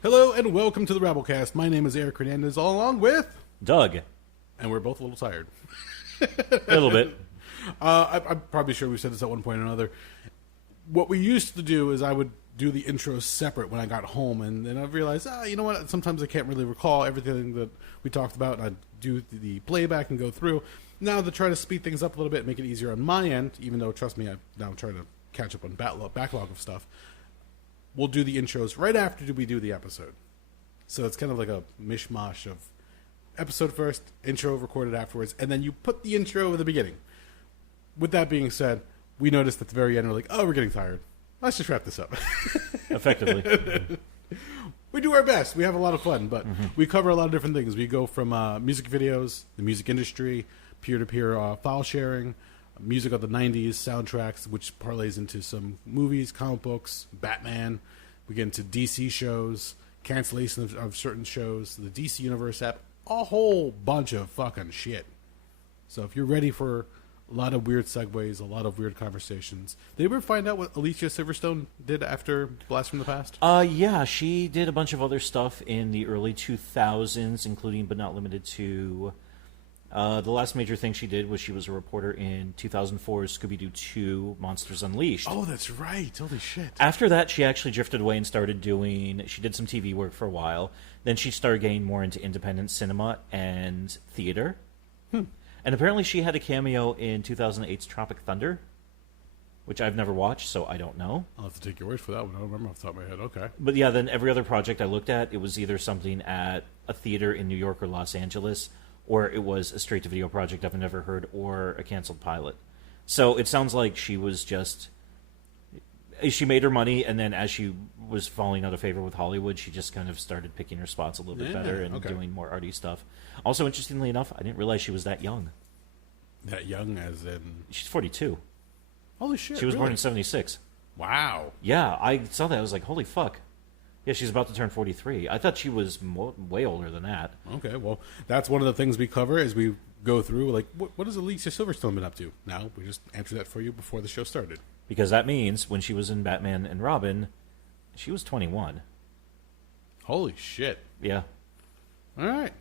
Hello and welcome to the Rabblecast. My name is Eric Hernandez, all along with Doug. And we're both a little tired. A little bit. I'm probably sure we said this at one point or another. What we used to do is I would do the intros separate when I got home, and then I realized, you know what? Sometimes I can't really recall everything that we talked about, and I'd do the playback and go through. Now to try to speed things up a little bit, make it easier on my end, even though, trust me, I'm now trying to catch up on backlog of stuff. We'll do the intros right after we do the episode. So it's kind of like a mishmash of episode first, intro recorded afterwards, and then you put the intro at the beginning. With that being said, we noticed at the very end, we're like, oh, we're getting tired. Let's just wrap this up. Effectively. We do our best. We have a lot of fun, but we cover a lot of different things. We go from music videos, the music industry, peer-to-peer file sharing, music of the 90s, soundtracks, which parlays into some movies, comic books, Batman. We get into DC shows, cancellation of certain shows, the DC Universe app, a whole bunch of fucking shit. So if you're ready for a lot of weird segues, a lot of weird conversations. Did you ever find out what Alicia Silverstone did after Blast from the Past? Yeah, she did a bunch of other stuff in the early 2000s, including but not limited to... the last major thing she did was she was a reporter in 2004's Scooby-Doo 2 Monsters Unleashed. Oh, that's right. Holy shit. After that, she actually drifted away and started doing... She did some TV work for a while. Then she started getting more into independent cinema and theater. And apparently she had a cameo in 2008's Tropic Thunder, which I've never watched, so I don't know. I'll have to take your word for that one. I don't remember off the top of my head. Okay. But yeah, then every other project I looked at, it was either something at a theater in New York or Los Angeles, or it was a straight-to-video project I've never heard, or a canceled pilot. So it sounds like she was just... She made her money, and then as she was falling out of favor with Hollywood, she just kind of started picking her spots a little bit better and doing more arty stuff. Also, interestingly enough, I didn't realize she was that young. That young as in... She's 42. Holy shit, She was born really? in 76. Wow. Yeah, I saw that. I was like, holy fuck. Yeah, she's about to turn 43. I thought she was way older than that. Okay, well, that's one of the things we cover as we go through, like, what has Alicia Silverstone been up to? Now, we just answered that for you before the show started. Because that means when she was in Batman and Robin, she was 21. Holy shit. Yeah. All right.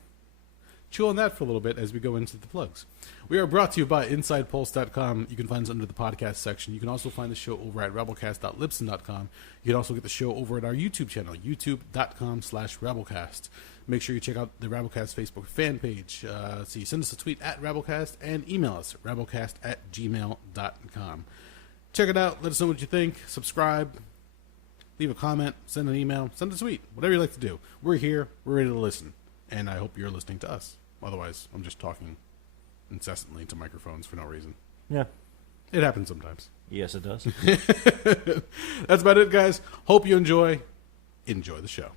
Chew on that for a little bit as we go into the plugs. We are brought to you by InsidePulse.com. You can find us under the podcast section. You can also find the show over at Rabblecast.libsyn.com. You can also get the show over at our YouTube channel, youtube.com/Rabblecast. Make sure you check out the Rabblecast Facebook fan page. Send us a tweet at Rabblecast and email us, rabblecast@gmail.com. Check it out. Let us know what you think. Subscribe. Leave a comment. Send an email. Send a tweet. Whatever you like to do. We're here. We're ready to listen. And I hope you're listening to us. Otherwise, I'm just talking incessantly to microphones for no reason. Yeah. It happens sometimes. Yes, it does. That's about it, guys. Hope you enjoy. Enjoy the show.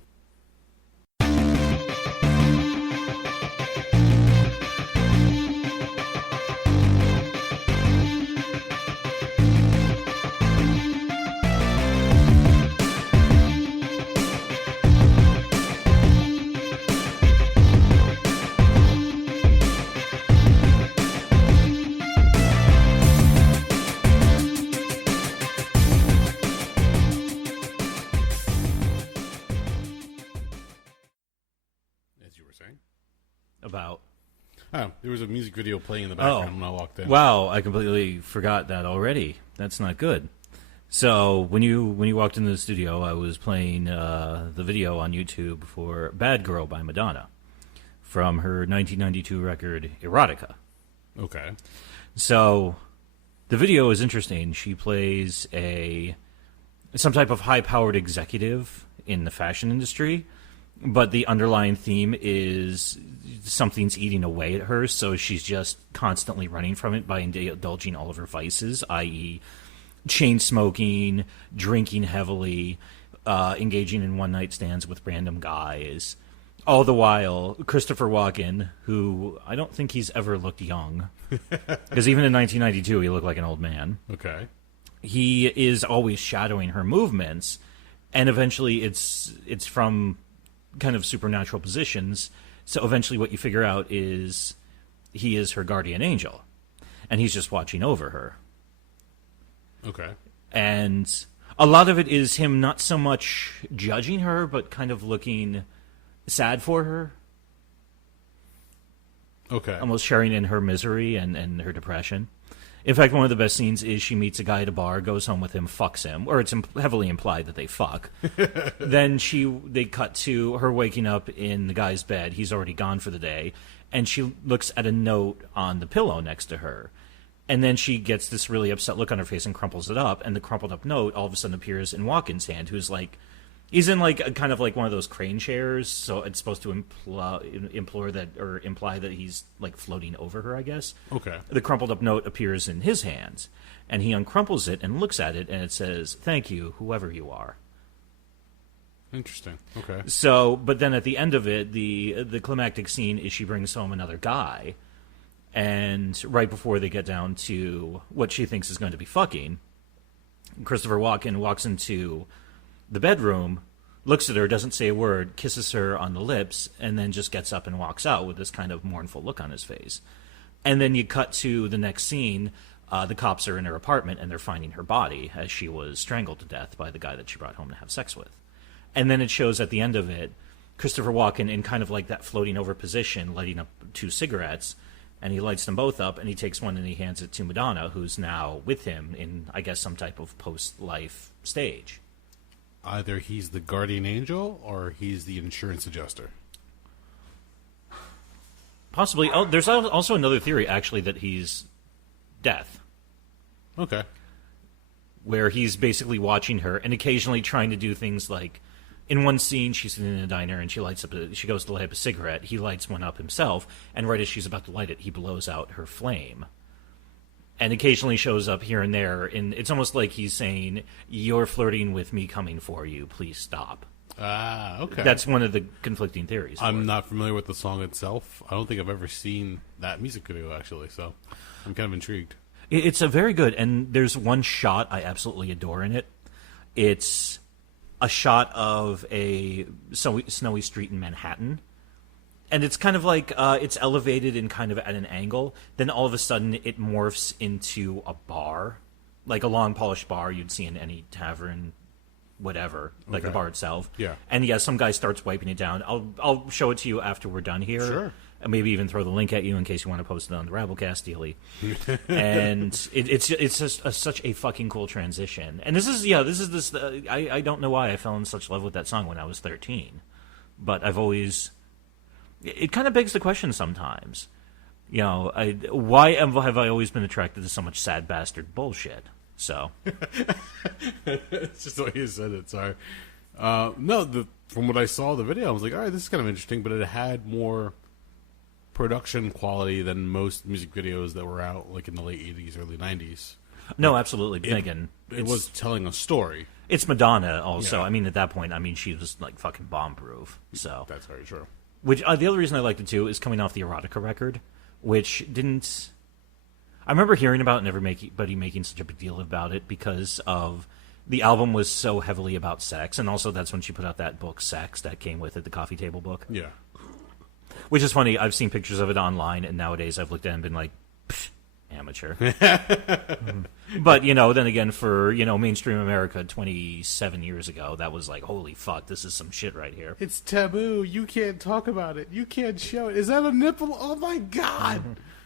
About... Oh, there was a music video playing in the background when I walked in. Wow, I completely forgot that already. That's not good. So, when you walked into the studio, I was playing the video on YouTube for Bad Girl by Madonna from her 1992 record, Erotica. Okay. So, the video is interesting. She plays some type of high-powered executive in the fashion industry, but the underlying theme is something's eating away at her, so she's just constantly running from it by indulging all of her vices, i.e. chain smoking, drinking heavily, engaging in one-night stands with random guys. All the while, Christopher Walken, who I don't think he's ever looked young, because even in 1992 he looked like an old man. Okay. He is always shadowing her movements, and eventually it's from kind of supernatural positions. So eventually what you figure out is he is her guardian angel, and he's just watching over her. Okay. And A lot of it is him not so much judging her, but kind of looking sad for her. Okay. Almost sharing in her misery and her depression. In fact, one of the best scenes is she meets a guy at a bar, goes home with him, fucks him, or it's heavily implied that they fuck. Then they cut to her waking up in the guy's bed. He's already gone for the day, and she looks at a note on the pillow next to her. And then she gets this really upset look on her face and crumples it up, and the crumpled up note all of a sudden appears in Walken's hand, who's like, he's in like a kind of like one of those crane chairs, so it's supposed to imply that he's like floating over her, I guess. Okay. The crumpled up note appears in his hands, and he uncrumples it and looks at it, and it says, "Thank you, whoever you are." Interesting. Okay. So, but then at the end of it, the climactic scene is she brings home another guy, and right before they get down to what she thinks is going to be fucking, Christopher Walken walks into the bedroom, looks at her, doesn't say a word, kisses her on the lips, and then just gets up and walks out with this kind of mournful look on his face. And then you cut to the next scene. The cops are in her apartment, and they're finding her body as she was strangled to death by the guy that she brought home to have sex with. And then it shows at the end of it, Christopher Walken in kind of like that floating over position, lighting up 2 cigarettes, and he lights them both up, and he takes one and he hands it to Madonna, who's now with him in, I guess, some type of post-life stage. Either he's the guardian angel or he's the insurance adjuster. Possibly. Oh, there's also another theory, actually, that he's Death. Okay. Where he's basically watching her and occasionally trying to do things like, in one scene, she's sitting in a diner and she goes to light up a cigarette. He lights one up himself, and right as she's about to light it, he blows out her flame. And occasionally shows up here and there, and it's almost like he's saying, "You're flirting with me coming for you. Please stop." Ah, okay. That's one of the conflicting theories. I'm not familiar with the song itself. I don't think I've ever seen that music video, actually, so I'm kind of intrigued. It's a very good, and there's one shot I absolutely adore in it. It's a shot of a snowy street in Manhattan, and it's kind of like it's elevated and kind of at an angle. Then all of a sudden it morphs into a bar, like a long polished bar you'd see in any tavern, whatever, like the bar itself. Yeah. And yeah, some guy starts wiping it down. I'll show it to you after we're done here. Sure. And maybe even throw the link at you in case you want to post it on the Rabblecast dealy. And it's just such a fucking cool transition. And I don't know why I fell in such love with that song when I was 13, but I've always. It kind of begs the question sometimes, why have I always been attracted to so much sad bastard bullshit? So it's just the way you said it. Sorry. From what I saw the video, I was like, all right, this is kind of interesting, but it had more production quality than most music videos that were out like in the late 80s, early 90s. No, absolutely. But again, it was telling a story. It's Madonna also. Yeah. I mean, at that point, she was like fucking bomb-proof. So that's very true. Which the other reason I liked it too is coming off the erotica record, which didn't. I remember hearing about it and everybody making such a big deal about it because of the album was so heavily about sex, and also that's when she put out that book, Sex, that came with it, the coffee table book. Yeah. Which is funny. I've seen pictures of it online, and nowadays I've looked at it and been like, amateur. But, then again, for, mainstream America 27 years ago, that was like, holy fuck, this is some shit right here. It's taboo. You can't talk about it. You can't show it. Is that a nipple? Oh, my God.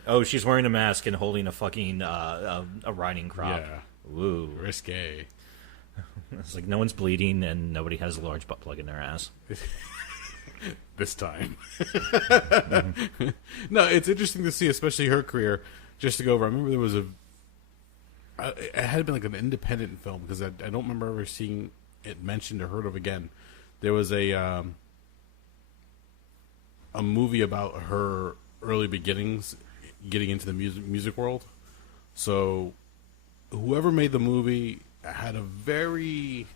Oh, she's wearing a mask and holding a fucking a riding crop. Yeah. Ooh. Risque. It's like no one's bleeding and nobody has a large butt plug in their ass. This time. No, it's interesting to see, especially her career, just to go over. I remember there was it had been like an independent film, because I don't remember ever seeing it mentioned or heard of again. There was a movie about her early beginnings getting into the music world. So whoever made the movie had a very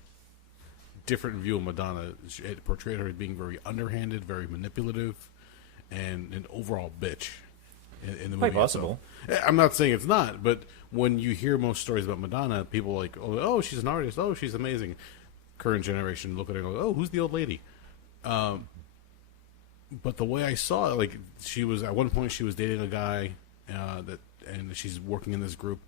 different view of Madonna. It portrayed her as being very underhanded, very manipulative, and an overall bitch in the movie. Quite possible. So, I'm not saying it's not, but when you hear most stories about Madonna, people are like, oh, she's an artist. Oh, she's amazing. Current generation look at her and go, oh, who's the old lady? But the way I saw it, like, she was, at one point she was dating a guy and she's working in this group,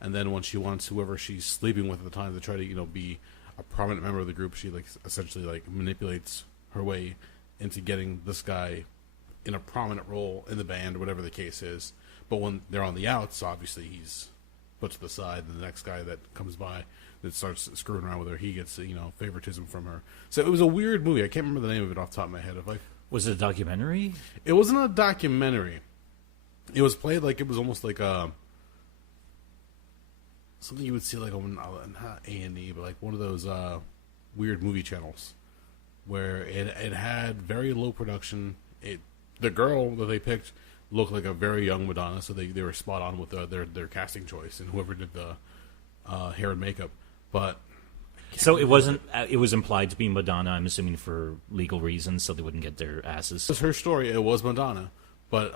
and then when she wants whoever she's sleeping with at the time to try to be a prominent member of the group, she essentially manipulates her way into getting this guy in a prominent role in the band, whatever the case is. But when they're on the outs, obviously he's put to the side, and the next guy that comes by that starts screwing around with her, he gets favoritism from her. So it was a weird movie. I can't remember the name of it off the top of my head. Was it a documentary? It wasn't a documentary. It was played it was almost like something you would see on not A&E, but one of those weird movie channels where it had very low production. The girl that they picked looked like a very young Madonna, so they were spot on with their casting choice and whoever did the hair and makeup. But so it wasn't. It was implied to be Madonna. I'm assuming for legal reasons, so they wouldn't get their asses. It was her story. It was Madonna, but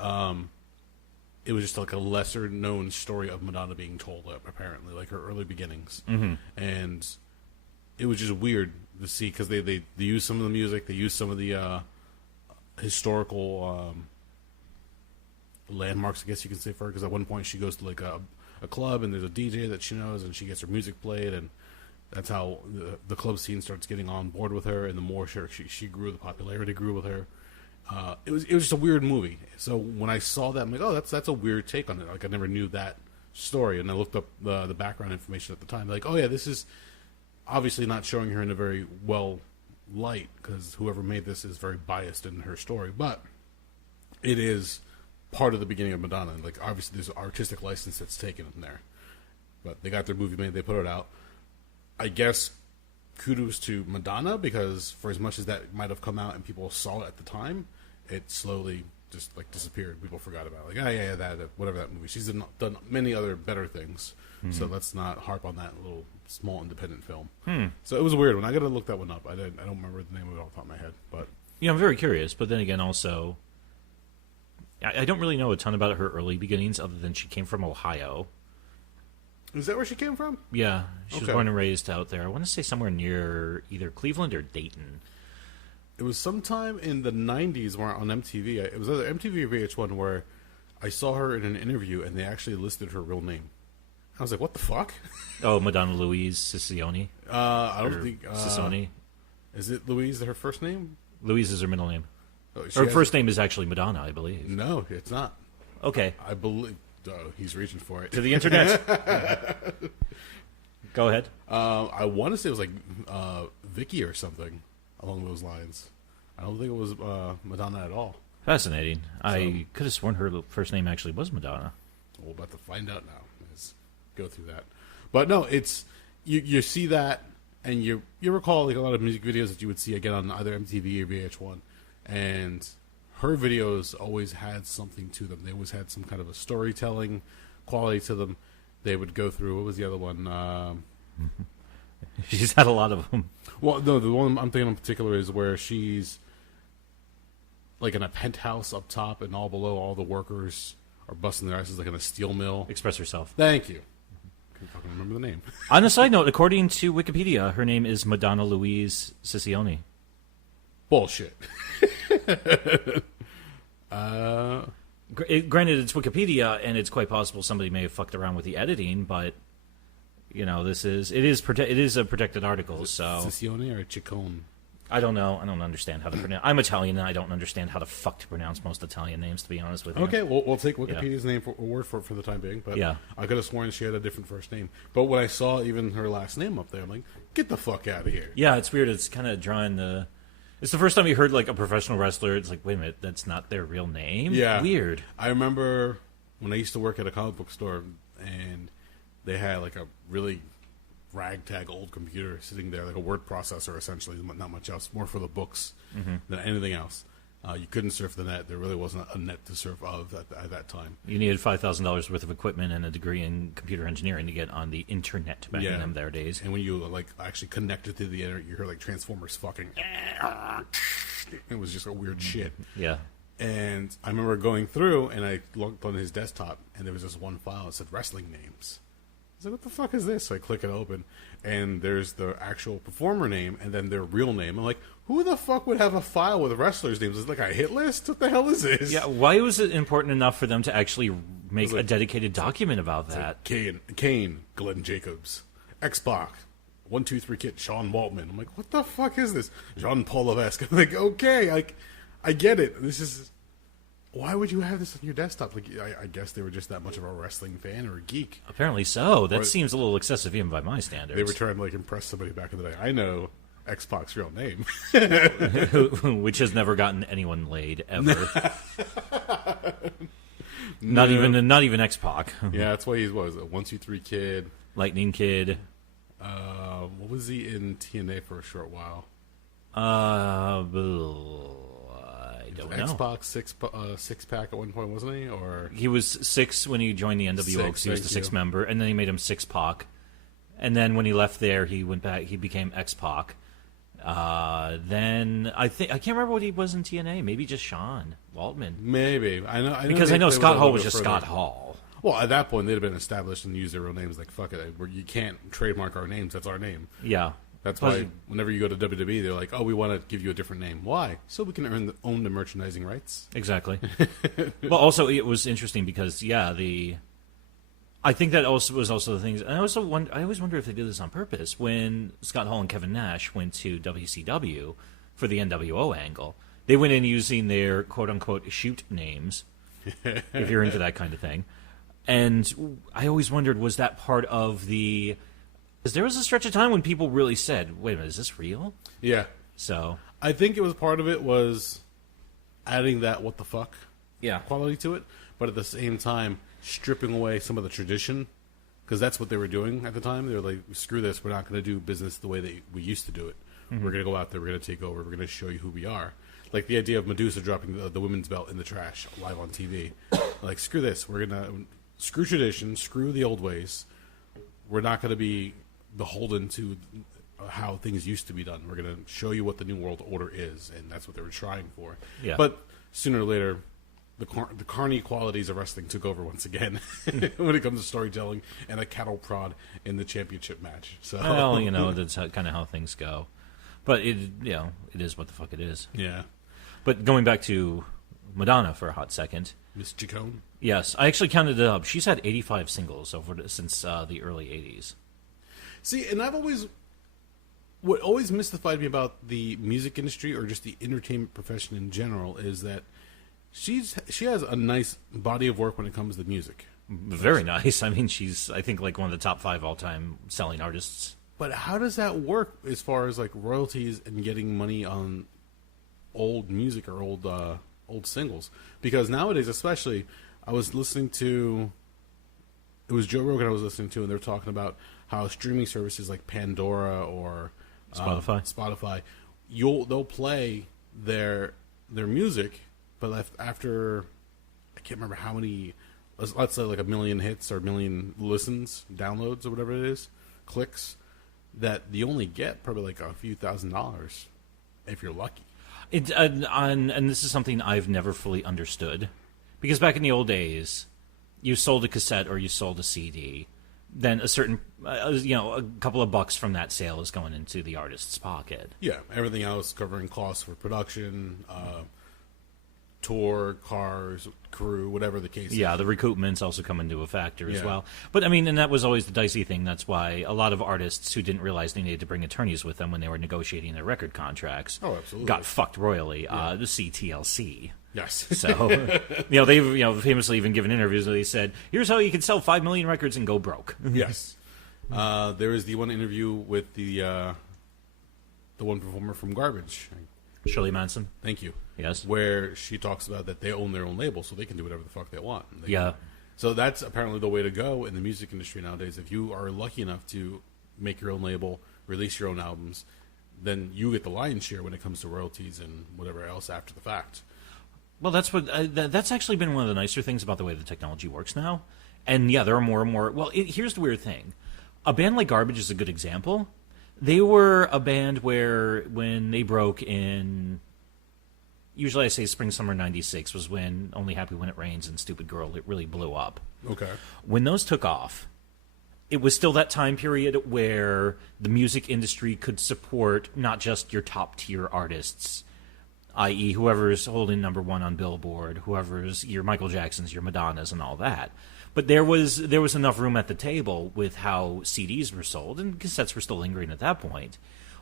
it was just a lesser known story of Madonna being told. Apparently, her early beginnings, and it was just weird to see because they used some of the music, they used some of the historical landmarks, I guess you can say, for her, because at one point she goes to a club and there's a DJ that she knows and she gets her music played, and that's how the club scene starts getting on board with her, and the more she grew, the popularity grew with her. It was just a weird movie. So when I saw that, I'm like, oh, that's a weird take on it. I never knew that story, and I looked up the background information at the time. Oh yeah, this is obviously not showing her in a very well light, because whoever made this is very biased in her story, but it is part of the beginning of Madonna. Obviously there's an artistic license that's taken in there, but they got their movie made, they put it out. I guess kudos to Madonna, because for as much as that might have come out and people saw it at the time, it slowly just disappeared. People forgot about it. Yeah, that whatever that movie. She's done many other better things, so let's not harp on that little small independent film. So it was a weird one. I gotta look that one up. I don't remember the name of it off the top of my head, but I'm very curious. But then again, also, I don't really know a ton about her early beginnings, other than she came from Ohio. Is that where she came from? Yeah, she was born and raised out there. I want to say somewhere near either Cleveland or Dayton. It was sometime in the 90s where on MTV. It was either MTV or VH1 where I saw her in an interview and they actually listed her real name. I was like, what the fuck? Oh, Madonna Louise Siccioni? I don't think... Siccioni? Is it Louise, her first name? Louise is her middle name. Her first name is actually Madonna, I believe. No, it's not. Okay. I believe... Oh, he's reaching for it. To the internet. Go ahead. I want to say it was Vicky or something along those lines. I don't think it was Madonna at all. Fascinating. I could have sworn her first name actually was Madonna. We're about to find out now. Let's go through that. But no, it's you see that, and you recall a lot of music videos that you would see again on either MTV or VH1, and her videos always had something to them. They always had some kind of a storytelling quality to them. They would go through, what was the other one? She's had a lot of them. Well, no, the one I'm thinking in particular is where she's in a penthouse up top, and all below, all the workers are busting their asses in a steel mill. Express Herself. Thank you. Can't fucking remember the name. On a side note, according to Wikipedia, her name is Madonna Louise Siccioni. Bullshit. Granted, it's Wikipedia, and it's quite possible somebody may have fucked around with the editing, but it is a protected article. So Siccioni or Ciccone? I don't know. I don't understand how to pronounce. I'm Italian, and I don't understand how the fuck to pronounce most Italian names. To be honest with you. Okay, we'll take Wikipedia's name word for it for the time being. But yeah, I could have sworn she had a different first name. But when I saw even her last name up there, I'm like, get the fuck out of here. Yeah, it's weird. It's kind of drawing the. It's the first time you heard a professional wrestler. It's like, wait a minute, that's not their real name? Yeah. Weird. I remember when I used to work at a comic book store, and they had a really ragtag old computer sitting there, a word processor essentially, not much else, more for the books than anything else. You couldn't surf the net. There really wasn't a net to surf of at that time. You needed $5,000 worth of equipment and a degree in computer engineering to get on the internet back in them days. And when you actually connected to the internet, you heard Transformers fucking. It was just a weird shit. Yeah. And I remember going through, and I looked on his desktop, and there was this one file that said wrestling names. I was like, what the fuck is this? So I click it open, and there's the actual performer name and then their real name. I'm like, who the fuck would have a file with wrestlers' names? Is it a hit list? What the hell is this? Yeah, why was it important enough for them to actually make a dedicated document about that. Kane, Glenn Jacobs, X-Pac, 1, 2, 3 Kid, Sean Waltman. I'm like, what the fuck is this? Jean-Paul Levesque. I'm like, okay, like, I get it. This is... Why would you have this on your desktop? Like, I guess they were just that much of a wrestling fan or a geek. Apparently so. That seems a little excessive even by my standards. They were trying to like impress somebody back in the day. I know X-Pac's real name. Which has never gotten anyone laid, ever. Not even X-Pac. Yeah, that's why he was a 1, 2, 3 Kid. Lightning Kid. What was he in TNA for a short while? I don't know. X-Pac six-pack at one point, wasn't he? Or he was 6 when he joined the NWO because he was the 6th member, and then he made him 6-Pac. And then when he left there, he went back. He became X-Pac. Then I can't remember what he was in TNA. Maybe just Sean Waltman. Maybe I know Scott Hall was just Scott Hall. Well, at that point, they'd have been established and used their real names. Like, fuck it, you can't trademark our names. That's our name. Yeah. That's why whenever you go to WWE, they're like, oh, we want to give you a different name. Why? So we can own the merchandising rights. Exactly. Well, also, it was interesting because, I think that also was the things. And I always wonder if they did this on purpose. When Scott Hall and Kevin Nash went to WCW for the NWO angle, they went in using their quote-unquote shoot names, if you're into that kind of thing. And I always wondered, was that part of the... Because there was a stretch of time when people really said, wait a minute, is this real? Yeah. So I think it was part of it was adding that what the fuck quality to it, but at the same time stripping away some of the tradition, because that's what they were doing at the time. They were like, screw this, we're not going to do business the way that we used to do it. Mm-hmm. We're going to go out there, we're going to take over, we're going to show you who we are. Like the idea of Medusa dropping the women's belt in the trash live on TV. Like, screw this, we're going to... Screw tradition, screw the old ways. We're not going to be beholden to how things used to be done. We're going to show you what the new world order is, and that's what they were trying for. Yeah. But sooner or later, the carny qualities of wrestling took over once again when it comes to storytelling and a cattle prod in the championship match. So, well, that's kind of how things go. But it is what the fuck it is. Yeah. But going back to Madonna for a hot second. Miss Chacon? Yes, I actually counted it up. She's had 85 singles since the early 80s. See, and what always mystified me about the music industry or just the entertainment profession in general is that she has a nice body of work when it comes to music. Very nice. I mean, she's, I think, like one of the top 5 all-time selling artists. But how does that work as far as like royalties and getting money on old music or old singles? Because nowadays, especially, I was listening to... It was Joe Rogan I was listening to, and they were talking about how streaming services like Pandora or Spotify, they'll play their music, but after I can't remember how many, let's say like 1 million hits or 1 million listens, downloads or whatever it is, clicks, that you only get probably like a few $1,000s if you're lucky. And this is something I've never fully understood, because back in the old days, you sold a cassette or you sold a CD, then a certain, a couple of bucks from that sale is going into the artist's pocket. Yeah, everything else covering costs for production, tour, cars, crew, whatever the case is. Yeah, the recoupments also come into a factor as well. But, I mean, and that was always the dicey thing. That's why a lot of artists who didn't realize they needed to bring attorneys with them when they were negotiating their record contracts got fucked royally. The CTLC. Yes. So, they've famously even given interviews where they said, here's how you can sell 5 million records and go broke. Yes. There is the one interview with the one performer from Garbage. Shirley Manson. Thank you. Yes. Where she talks about that they own their own label, so they can do whatever the fuck they want. So that's apparently the way to go in the music industry nowadays. If you are lucky enough to make your own label, release your own albums, then you get the lion's share when it comes to royalties and whatever else after the fact. Well, that's actually been one of the nicer things about the way the technology works now. And there are more and more... Well, here's the weird thing. A band like Garbage is a good example. They were a band where when they broke in... Usually I say spring, summer 96 was when Only Happy When It Rains and Stupid Girl it really blew up. Okay. When those took off, it was still that time period where the music industry could support not just your top-tier artists, i.e., whoever's holding number one on Billboard, whoever's your Michael Jacksons, your Madonnas, and all that. But there was enough room at the table with how CDs were sold, and cassettes were still lingering at that point,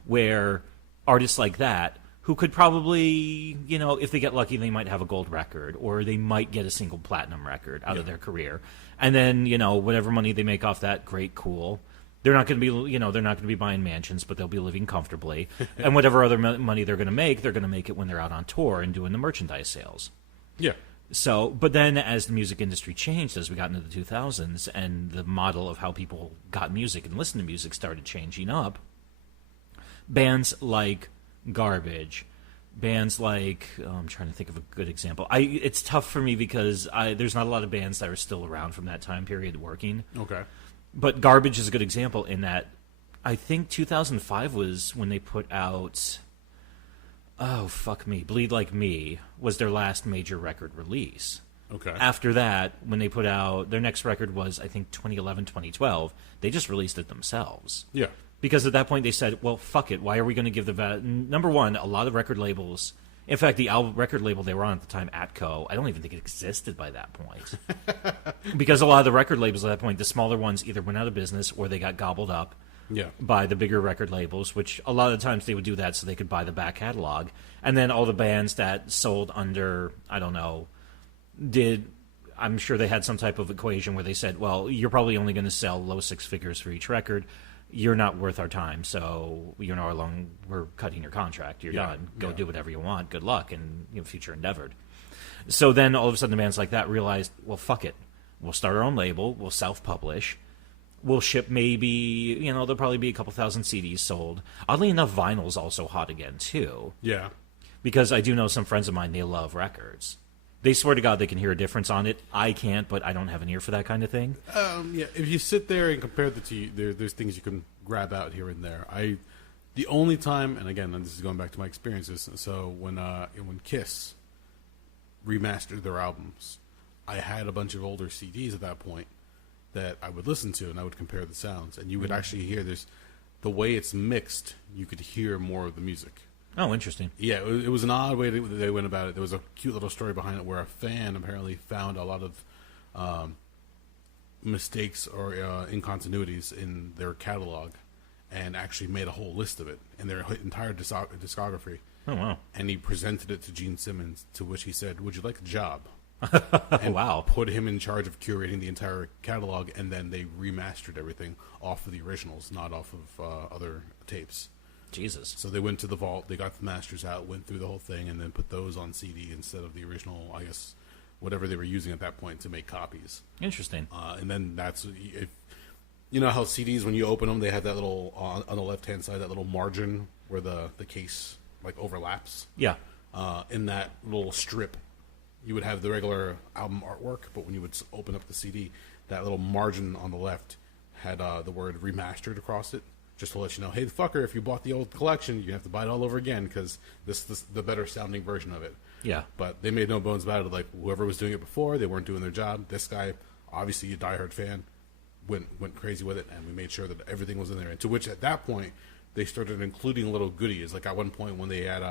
where artists like that, who could probably, if they get lucky, they might have a gold record, or they might get a single platinum record out of their career. And then, whatever money they make off that, great, cool. They're not going to be, they're not going to be buying mansions, but they'll be living comfortably. And whatever other money they're going to make it when they're out on tour and doing the merchandise sales. Yeah. So, but then as the music industry changed, as we got into the 2000s, and the model of how people got music and listened to music started changing up, bands like Garbage, bands like I'm trying to think of a good example. It's tough for me because there's not a lot of bands that are still around from that time period working. Okay. But Garbage is a good example in that I think 2005 was when they put out Bleed Like Me was their last major record release. Okay. After that, when they put out their next record was I think 2011, 2012, they just released it themselves. Yeah. Because at that point they said, well, fuck it. Why are we going to give number one, a lot of record labels. In fact, the record label they were on at the time, Atco, I don't even think it existed by that point. Because a lot of the record labels at that point, the smaller ones either went out of business or they got gobbled up by the bigger record labels, which a lot of the times they would do that so they could buy the back catalog. And then all the bands that sold under, I don't know, I'm sure they had some type of equation where they said, well, you're probably only going to sell low six figures for each record. You're not worth our time, so we're cutting your contract. You're done. Go do whatever you want. Good luck, and future endeavored. So then all of a sudden the bands like that realized, well, fuck it. We'll start our own label. We'll self-publish. We'll ship maybe, there'll probably be a couple thousand CDs sold. Oddly enough, vinyl's also hot again, too. Yeah. Because I do know some friends of mine, they love records. They swear to God they can hear a difference on it. I can't, but I don't have an ear for that kind of thing. Yeah, if you sit there and compare the two, there's things you can grab out here and there. The only time, and again, this is going back to my experiences. So when Kiss remastered their albums, I had a bunch of older CDs at that point that I would listen to, and I would compare the sounds, and you would actually hear the way it's mixed. You could hear more of the music. Oh, interesting. Yeah, it was an odd way they went about it. There was a cute little story behind it where a fan apparently found a lot of mistakes or incontinuities in their catalog and actually made a whole list of it in their entire discography. Oh, wow. And he presented it to Gene Simmons, to which he said, "Would you like a job?" And wow. Put him in charge of curating the entire catalog, and then they remastered everything off of the originals, not off of other tapes. Jesus. So they went to the vault, they got the masters out, went through the whole thing, and then put those on CD instead of the original, I guess, whatever they were using at that point to make copies. Interesting. And then that's, you know how CDs, when you open them, they have that little, on the left-hand side, that little margin where the case, overlaps? Yeah. In that little strip, you would have the regular album artwork, but when you would open up the CD, that little margin on the left had the word remastered across it. Just to let you know, hey, fucker, if you bought the old collection, you have to buy it all over again because this is the better sounding version of it. Yeah. But they made no bones about it. Whoever was doing it before, they weren't doing their job. This guy, obviously a diehard fan, went crazy with it, and we made sure that everything was in there. And to which, at that point, they started including little goodies. At one point when they had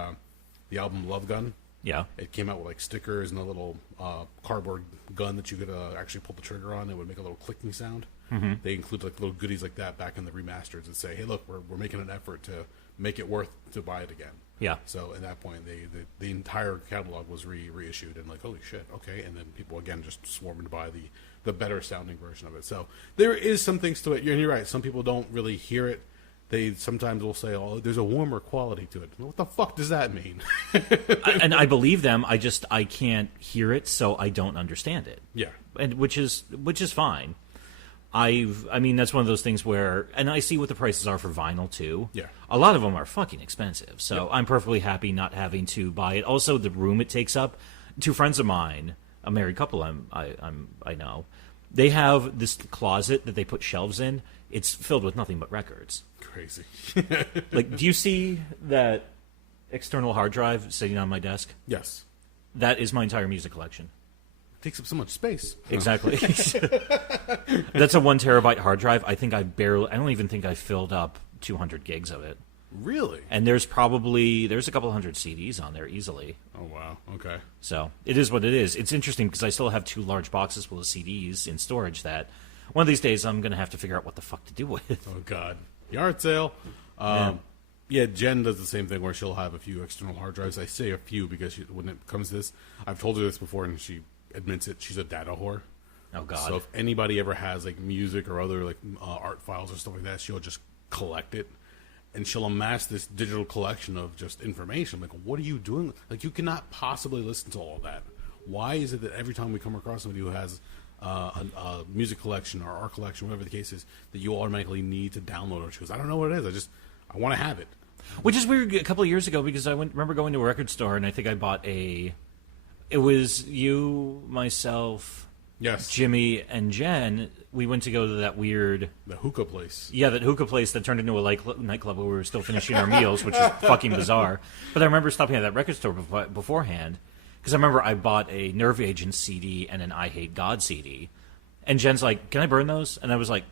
the album Love Gun, yeah, it came out with stickers and a little cardboard gun that you could actually pull the trigger on. It would make a little clicking sound. Mm-hmm. They include little goodies like that back in the remasters and say, hey, look, we're making an effort to make it worth to buy it again. Yeah. So at that point, the entire catalog was reissued and holy shit, okay. And then people again just swarmed to buy the better sounding version of it. So there is some things to it. And you're right. Some people don't really hear it. They sometimes will say, "Oh, there's a warmer quality to it." What the fuck does that mean? And I believe them. I can't hear it, so I don't understand it. Yeah, and which is fine. I mean, that's one of those things where, and I see what the prices are for vinyl too. Yeah, a lot of them are fucking expensive. So yep. I'm perfectly happy not having to buy it. Also, the room it takes up. Two friends of mine, a married couple, I know, they have this closet that they put shelves in. It's filled with nothing but records. Crazy. Do you see that external hard drive sitting on my desk? Yes. That is my entire music collection. It takes up so much space. Exactly. That's a 1 terabyte hard drive. I don't even think I filled up 200 gigs of it. Really? And there's a couple hundred CDs on there easily. Oh, wow. Okay. So it is what it is. It's interesting because I still have 2 large boxes full of CDs in storage that one of these days I'm going to have to figure out what the fuck to do with. Oh, God. Yard sale. Yeah, Jen does the same thing where she'll have a few external hard drives. I say a few because when it comes to this, I've told her this before and she admits it. She's a data whore. Oh, God. So if anybody ever has like music or other like art files or stuff like that, she'll just collect it. And she'll amass this digital collection of just information. Like, what are you doing? Like, you cannot possibly listen to all of that. Why is it that every time we come across somebody who has a music collection or art collection, whatever the case is, that you automatically need to download it? She goes, I don't know what it is. I want to have it. Which is weird a couple of years ago because I remember going to a record store and I think I bought it was you, myself, yes, Jimmy, and Jen. We went to go to that weird... The hookah place. Yeah, that hookah place that turned into a nightclub where we were still finishing our meals, which is fucking bizarre. But I remember stopping at that record store beforehand, because I remember I bought a Nerve Agent CD and an I Hate God CD. And Jen's like, can I burn those? And I was like,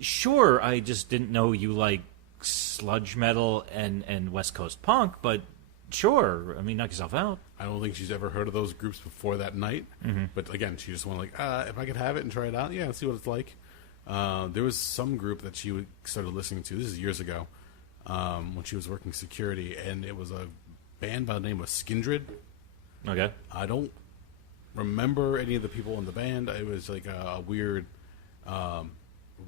sure, I just didn't know you like sludge metal and West Coast punk, but sure, I mean, knock yourself out. I don't think she's ever heard of those groups before that night. Mm-hmm. But again, she just wanted if I could have it and try it out, yeah, see what it's like. There was some group that she started listening to. This is years ago when she was working security, and it was a band by the name of Skindred. Okay. I don't remember any of the people in the band. It was like a weird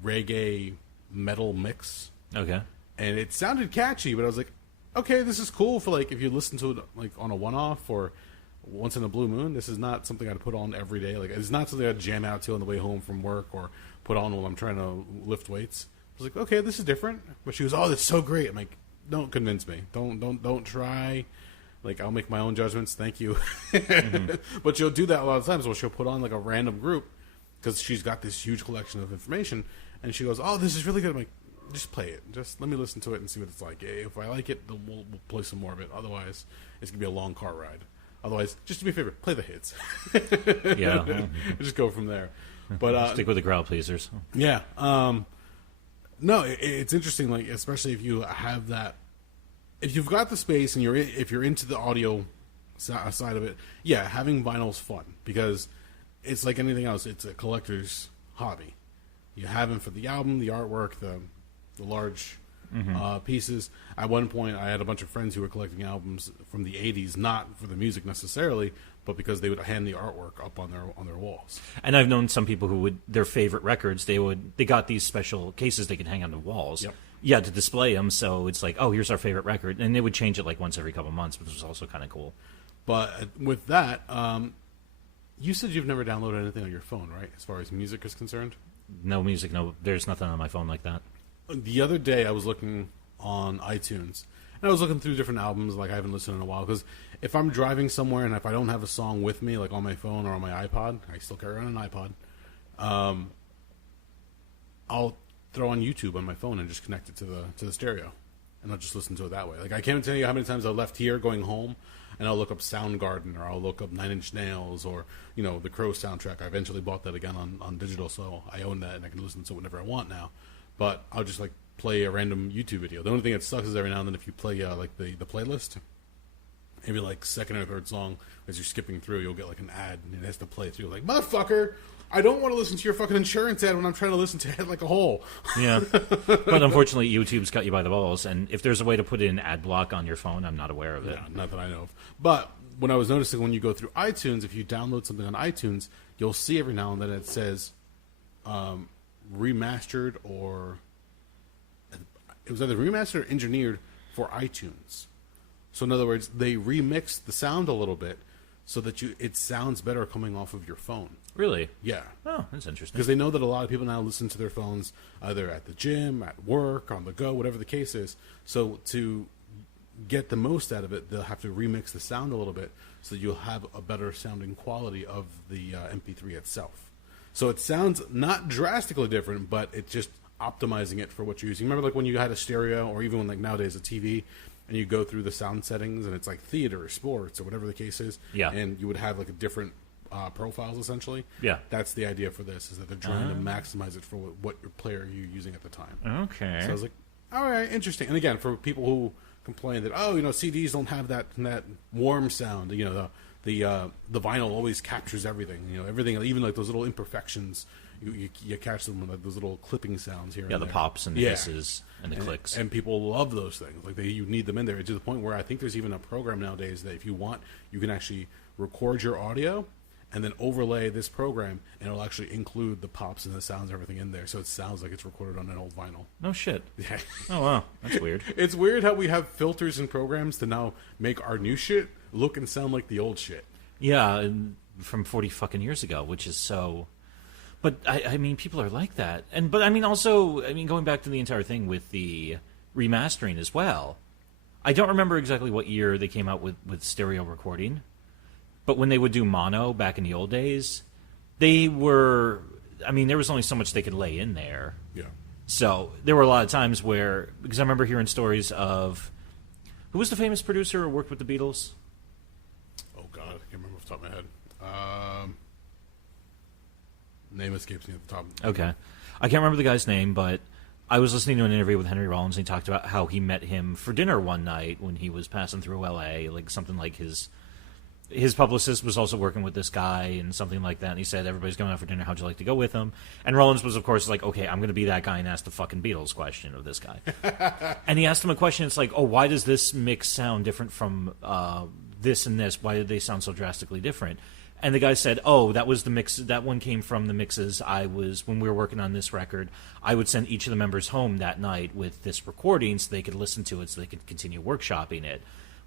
reggae metal mix. Okay. And it sounded catchy, but I was like, okay, this is cool for like if you listen to it like on a one-off or once in a blue moon. This is not something I'd put on every day. Like it's not something I'd jam out to on the way home from work or put on while I'm trying to lift weights. I was like, okay, this is different. But she was, oh, that's so great. I'm like, don't convince me. Don't try. Like I'll make my own judgments. Thank you. Mm-hmm. But she'll do that a lot of times. Where she'll put on like a random group because she's got this huge collection of information, and she goes, oh, this is really good. I'm like, just play it. Just let me listen to it and see what it's like. If I like it, then we'll play some more of it. Otherwise, it's going to be a long car ride. Otherwise, just do me a favor, play the hits. Yeah. Just go from there. But stick with the crowd pleasers. Yeah. No, it's interesting, like especially if you have that, if you've got the space and if you're into the audio side of it, yeah, having vinyl's fun because it's like anything else. It's a collector's hobby. You have them for the album, the artwork, the large pieces. At one point, I had a bunch of friends who were collecting albums from the 80s, not for the music necessarily, but because they would hand the artwork up on their walls. And I've known some people who would, their favorite records, they got these special cases they could hang on the walls. Yep. Yeah, to display them. So it's like, oh, here's our favorite record, and they would change it like once every couple months, which was also kind of cool. But with that, you said you've never downloaded anything on your phone, right? As far as music is concerned. No music, there's nothing on my phone like that. The other day, I was looking on iTunes, and I was looking through different albums like I haven't listened in a while. Because if I'm driving somewhere and if I don't have a song with me, like on my phone or on my iPod, I still carry around an iPod. I'll throw on YouTube on my phone and just connect it to the stereo, and I'll just listen to it that way. Like I can't tell you how many times I left here going home, and I'll look up Soundgarden or I'll look up Nine Inch Nails or the Crow soundtrack. I eventually bought that again on digital, so I own that and I can listen to it whenever I want now. But I'll just like play a random YouTube video. The only thing that sucks is every now and then if you play like the playlist, maybe like second or third song as you're skipping through, you'll get like an ad and it has to play through. Like, motherfucker, I don't want to listen to your fucking insurance ad when I'm trying to listen to it like a hole. Yeah, but unfortunately, YouTube's got you by the balls. And if there's a way to put in ad block on your phone, I'm not aware of it. Yeah, not that I know of. But when I was noticing when you go through iTunes, if you download something on iTunes, you'll see every now and then it says remastered, or it was either remastered or engineered for iTunes. So in other words, they remixed the sound a little bit so that it sounds better coming off of your phone. Really? Yeah. Oh, that's interesting. Because they know that a lot of people now listen to their phones either at the gym, at work, on the go, whatever the case is. So to get the most out of it, they'll have to remix the sound a little bit so that you'll have a better sounding quality of the MP3 itself. So it sounds not drastically different, but it's just optimizing it for what you're using. Remember like when you had a stereo or even when like nowadays a TV and you go through the sound settings and it's like theater or sports or whatever the case is. Yeah. And you would have like a different profiles essentially. Yeah. That's the idea for this, is that they're trying to maximize it for what your player you're using at the time. Okay. So I was like, All right, interesting. And again, for people who complain that CDs don't have that warm sound, the vinyl always captures everything. Everything, even like those little imperfections, you catch them with like those little clipping sounds here. Yeah, and the there. pops and the hisses and the clicks. And people love those things. Like you need them in there to the point where I think there's even a program nowadays that if you want, you can actually record your audio and then overlay this program, and it'll actually include the pops and the sounds and everything in there, so it sounds like it's recorded on an old vinyl. No shit. Yeah. Oh, wow. That's weird. It's weird how we have filters and programs to now make our new shit look and sound like the old shit. Yeah, from 40 fucking years ago, which is so... But, I mean, people are like that. But, I mean, also, going back to the entire thing with the remastering as well, I don't remember exactly what year they came out with stereo recording. But when they would do mono back in the old days, there was only so much they could lay in there. Yeah. So there were a lot of times where, because I remember hearing stories of, who was the famous producer who worked with the Beatles? Oh, God, I can't remember off the top of my head. Name escapes me at the top. Okay. I can't remember the guy's name, but I was listening to an interview with Henry Rollins, and he talked about how he met him for dinner one night when he was passing through L.A., like something like his publicist was also working with this guy and something like that, and he said, everybody's going out for dinner, how'd you like to go with him? And Rollins was, of course, like, okay, I'm going to be that guy and ask the fucking Beatles question of this guy. And he asked him a question, it's like, oh, why does this mix sound different from this and this? Why did they sound so drastically different? And the guy said, oh, that was the mix, that one came from the mixes when we were working on this record, I would send each of the members home that night with this recording so they could listen to it, so they could continue workshopping it.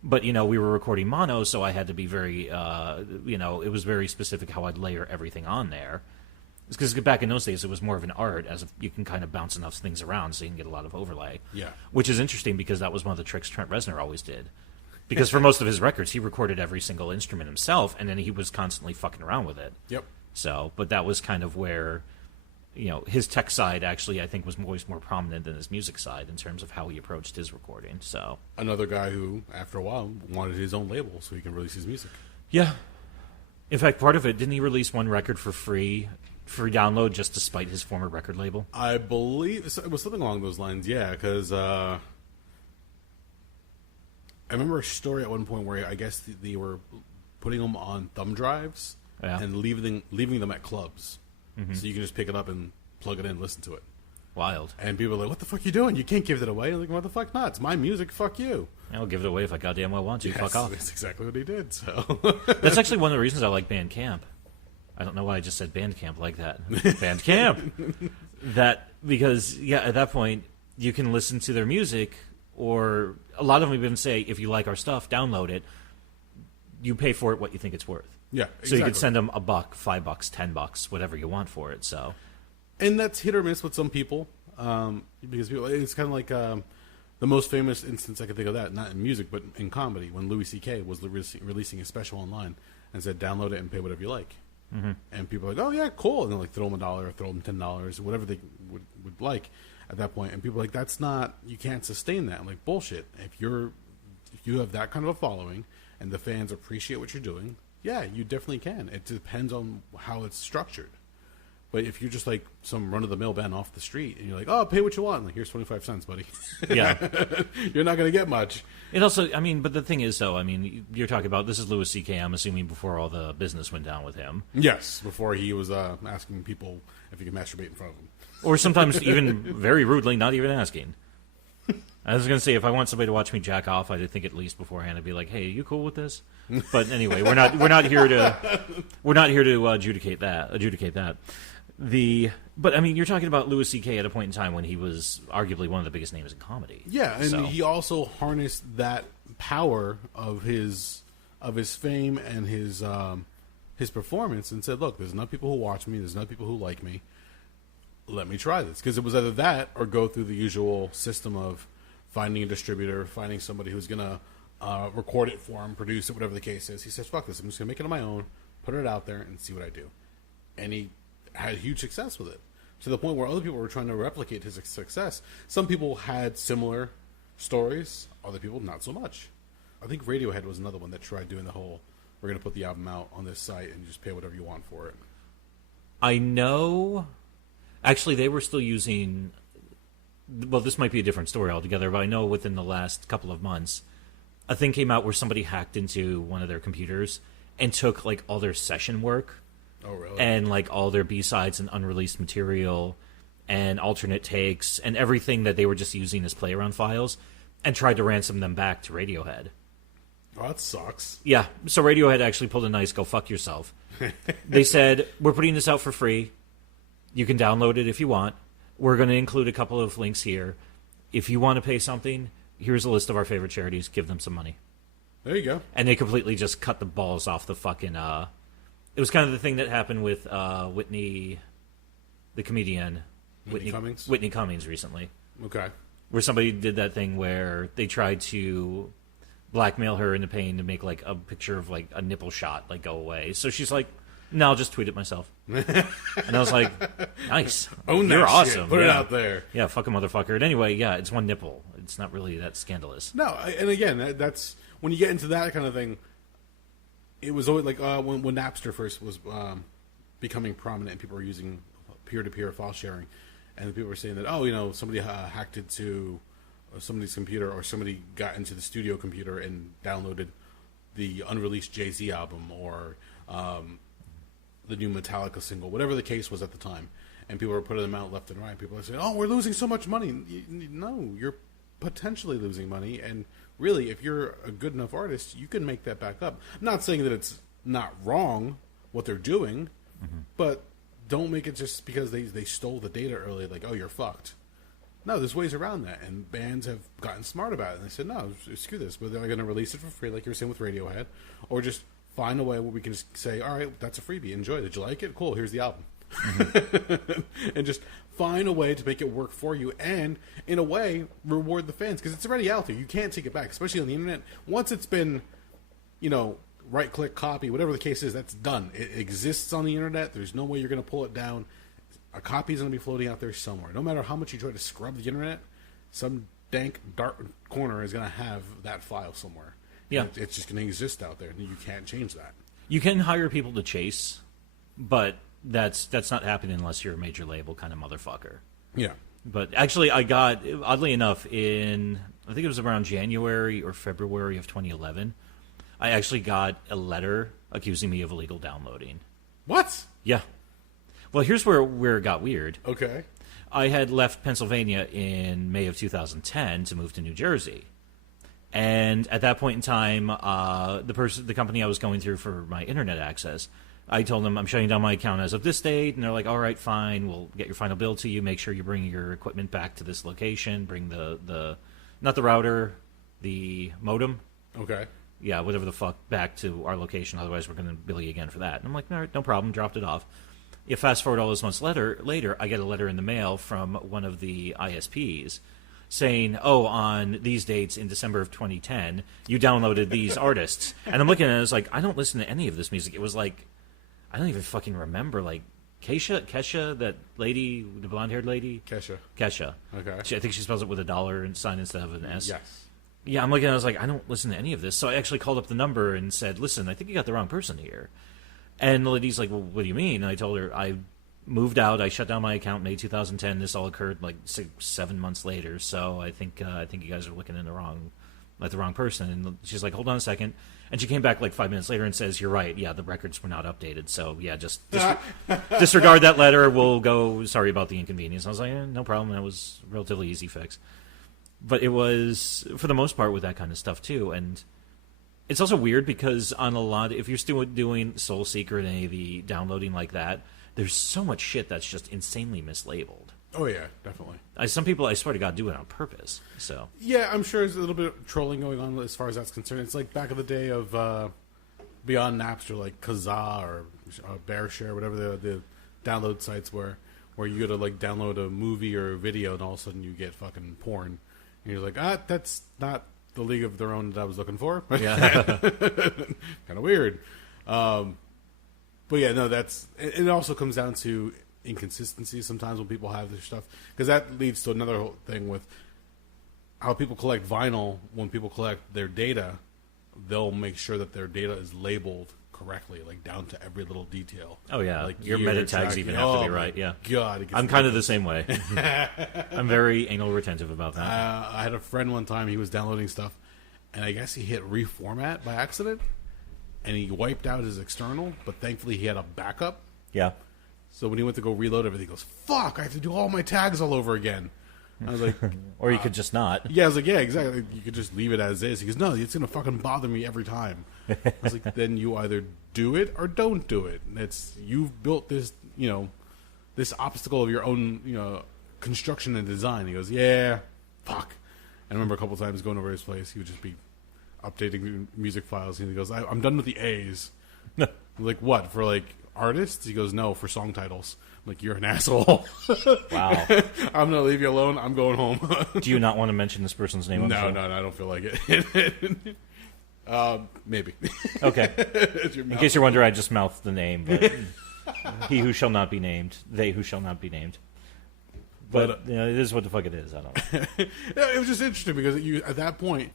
But, we were recording mono, so I had to be very, it was very specific how I'd layer everything on there. Because back in those days, it was more of an art, as if you can kind of bounce enough things around so you can get a lot of overlay. Yeah. Which is interesting, because that was one of the tricks Trent Reznor always did. Because for most of his records, he recorded every single instrument himself, and then he was constantly fucking around with it. Yep. So, but that was kind of where... his tech side actually, I think, was always more prominent than his music side in terms of how he approached his recording. So another guy who, after a while, wanted his own label so he can release his music. Yeah. In fact, part of it, didn't he release one record for free download just to spite his former record label? I believe it was something along those lines, yeah, because I remember a story at one point where I guess they were putting them on thumb drives and leaving them at clubs. Mm-hmm. So you can just pick it up and plug it in and listen to it. Wild. And people are like, what the fuck are you doing? You can't give that away. I'm like, what the fuck not? It's my music. Fuck you. I'll give it away if I goddamn well want to. Yes, fuck off. That's exactly what he did. So that's actually one of the reasons I like Bandcamp. I don't know why I just said Bandcamp like that. Bandcamp! Because at that point, you can listen to their music, or a lot of them even say, if you like our stuff, download it. You pay for it what you think it's worth. Yeah, exactly. So you could send them $1, $5, $10, whatever you want for it. So, and that's hit or miss with some people, because it's kind of like the most famous instance I can think of that, not in music but in comedy, when Louis C.K. was releasing a special online and said, download it and pay whatever you like. Mm-hmm. And people are like, oh yeah, cool, and they'll like throw them $1 or throw them $10 or whatever they would like at that point. And people are like, that's not, you can't sustain that. I'm like, bullshit. If you have that kind of a following and the fans appreciate what you're doing, yeah, you definitely can. It depends on how it's structured. But if you're just like some run-of-the-mill band off the street and you're like, oh, pay what you want. I'm like, here's 25 cents, buddy. Yeah. You're not going to get much. It also, but the thing is, though, you're talking about, this is Louis C.K., I'm assuming before all the business went down with him. Yes, before he was asking people if he could masturbate in front of them. Or sometimes even very rudely, not even asking. I was going to say, if I want somebody to watch me jack off, I'd think at least beforehand I'd be like, "Hey, are you cool with this?" But anyway, we're not here to adjudicate that. But you're talking about Louis C.K. at a point in time when he was arguably one of the biggest names in comedy. Yeah, and he also harnessed that power of his fame and his performance and said, "Look, there's enough people who watch me. There's enough people who like me. Let me try this." Because it was either that or go through the usual system of finding a distributor, finding somebody who's going to record it for him, produce it, whatever the case is. He says, fuck this, I'm just going to make it on my own, put it out there, and see what I do. And he had huge success with it, to the point where other people were trying to replicate his success. Some people had similar stories, other people not so much. I think Radiohead was another one that tried doing the whole, we're going to put the album out on this site and just pay whatever you want for it. I know... Actually, they were still using well, this might be a different story altogether, but I know within the last couple of months, a thing came out where somebody hacked into one of their computers and took like all their session work. Oh, really? And like all their B-sides and unreleased material and alternate takes and everything that they were just using as play-around files and tried to ransom them back to Radiohead. Oh, that sucks. Yeah, so Radiohead actually pulled a nice go fuck yourself. They said, we're putting this out for free. You can download it if you want. We're going to include a couple of links here. If you want to pay something, here's a list of our favorite charities. Give them some money. There you go. And they completely just cut the balls off the fucking... It was kind of the thing that happened with Whitney, the comedian. Whitney Cummings recently. Okay. Where somebody did that thing where they tried to blackmail her into paying to make like a picture of like a nipple shot like go away. So she's like, no, I'll just tweet it myself. And I was like, nice. Own that You're shit. awesome. Put it out there. Yeah, fuck a motherfucker. And anyway, yeah, it's one nipple. It's not really that scandalous. No, and again, that's when you get into that kind of thing. It was always like when Napster first was becoming prominent and people were using peer-to-peer file sharing, and people were saying that, oh, you know, somebody hacked into somebody's computer or somebody got into the studio computer and downloaded the unreleased Jay-Z album or the new Metallica single, whatever the case was at the time, and people were putting them out left and right. People were saying, oh, we're losing so much money. No, you're potentially losing money, and really, if you're a good enough artist, you can make that back up. I'm not saying that it's not wrong what they're doing, but don't make it just because they stole the data early, like, oh, you're fucked. No, there's ways around that, and bands have gotten smart about it. And they said, no, screw this. But they're going to release it for free, like you were saying with Radiohead, or just find a way where we can just say, all right, that's a freebie. Enjoy. Did you like it? Cool. Here's the album. And just find a way to make it work for you, and in a way reward the fans, because it's already out there. You can't take it back, especially on the internet. Once it's been, you know, right click, copy, whatever the case is, that's done. It exists on the internet. There's no way you're going to pull it down. A copy is going to be floating out there somewhere. No matter how much you try to scrub the internet, some dank dark corner is going to have that file somewhere. Yeah, it's just going to exist out there, and you can't change that. You can hire people to chase, but that's not happening unless you're a major label kind of motherfucker. Yeah. But actually, I got, oddly enough, I think it was around January or February of 2011, I actually got a letter accusing me of illegal downloading. What? Yeah. Well, here's where it got weird. Okay. I had left Pennsylvania in May of 2010 to move to New Jersey. And at that point in time, the company I was going through for my internet access, I told them I'm shutting down my account as of this date, and they're like, all right, fine, we'll get your final bill to you, make sure you bring your equipment back to this location, bring the not the router, the modem. Okay. Yeah, whatever the fuck, back to our location, otherwise we're going to bill you again for that. And I'm like, all right, no problem, dropped it off. You fast forward all those months later, I get a letter in the mail from one of the ISPs saying, oh, on these dates in December of 2010, you downloaded these artists. And I'm looking at it, it's like, I don't listen to any of this music. It was like, I don't even fucking remember, like, Kesha, that lady, the blonde-haired lady? Kesha. Okay. I think she spells it with a dollar sign instead of an S. Yes. Yeah, I'm looking at it, I was like, I don't listen to any of this. So I actually called up the number and said, listen, I think you got the wrong person here. And the lady's like, well, what do you mean? And I told her, I moved out, I shut down my account May 2010. This all occurred like 6-7 months later. So I think you guys are looking in the wrong person. And she's like, hold on a second. And she came back like 5 minutes later and says, you're right. Yeah, the records were not updated. So yeah, just disregard that letter. We'll go, sorry about the inconvenience. I was like, no problem. That was a relatively easy fix. But it was, for the most part, with that kind of stuff too. And it's also weird because on a lot, if you're still doing Soul Seeker and any of the downloading like that, there's so much shit that's just insanely mislabeled. Oh yeah, definitely. Some people, I swear to God, do it on purpose. So yeah, I'm sure there's a little bit of trolling going on as far as that's concerned. It's like back in the day of beyond Napster, like Kazaa or BearShare, whatever the download sites were, where you go to like download a movie or a video, and all of a sudden you get fucking porn, and you're like, that's not the League of Their Own that I was looking for. Yeah, kind of weird. But yeah, no, it also comes down to inconsistencies sometimes when people have this stuff, because that leads to another whole thing with how people collect vinyl. When people collect their data, they'll make sure that their data is labeled correctly, like down to every little detail. Oh yeah, like your meta tags even have to be right. Yeah, God, I'm kind of the same way. I'm very anal retentive about that. I had a friend one time. He was downloading stuff, and I guess he hit reformat by accident, and he wiped out his external. But thankfully, he had a backup. Yeah. So when he went to go reload everything, he goes, "Fuck! I have to do all my tags all over again." I was like, or you could just not. Yeah, I was like, yeah, exactly. You could just leave it as is. He goes, no, it's going to fucking bother me every time. I was like, then you either do it or don't do it. You've built this, this obstacle of your own, construction and design. He goes, yeah, fuck. I remember a couple times going over his place, he would just be updating music files. And he goes, I'm done with the A's. I'm like, what, for like artists? He goes, no, for song titles. I'm like, you're an asshole. Wow. I'm going to leave you alone. I'm going home. Do you not want to mention this person's name? No, I don't feel like it. Maybe. Okay. In case you're wondering, I just mouthed the name. But he who shall not be named. They who shall not be named. But it is what the fuck it is. I don't know. It was just interesting because at that point,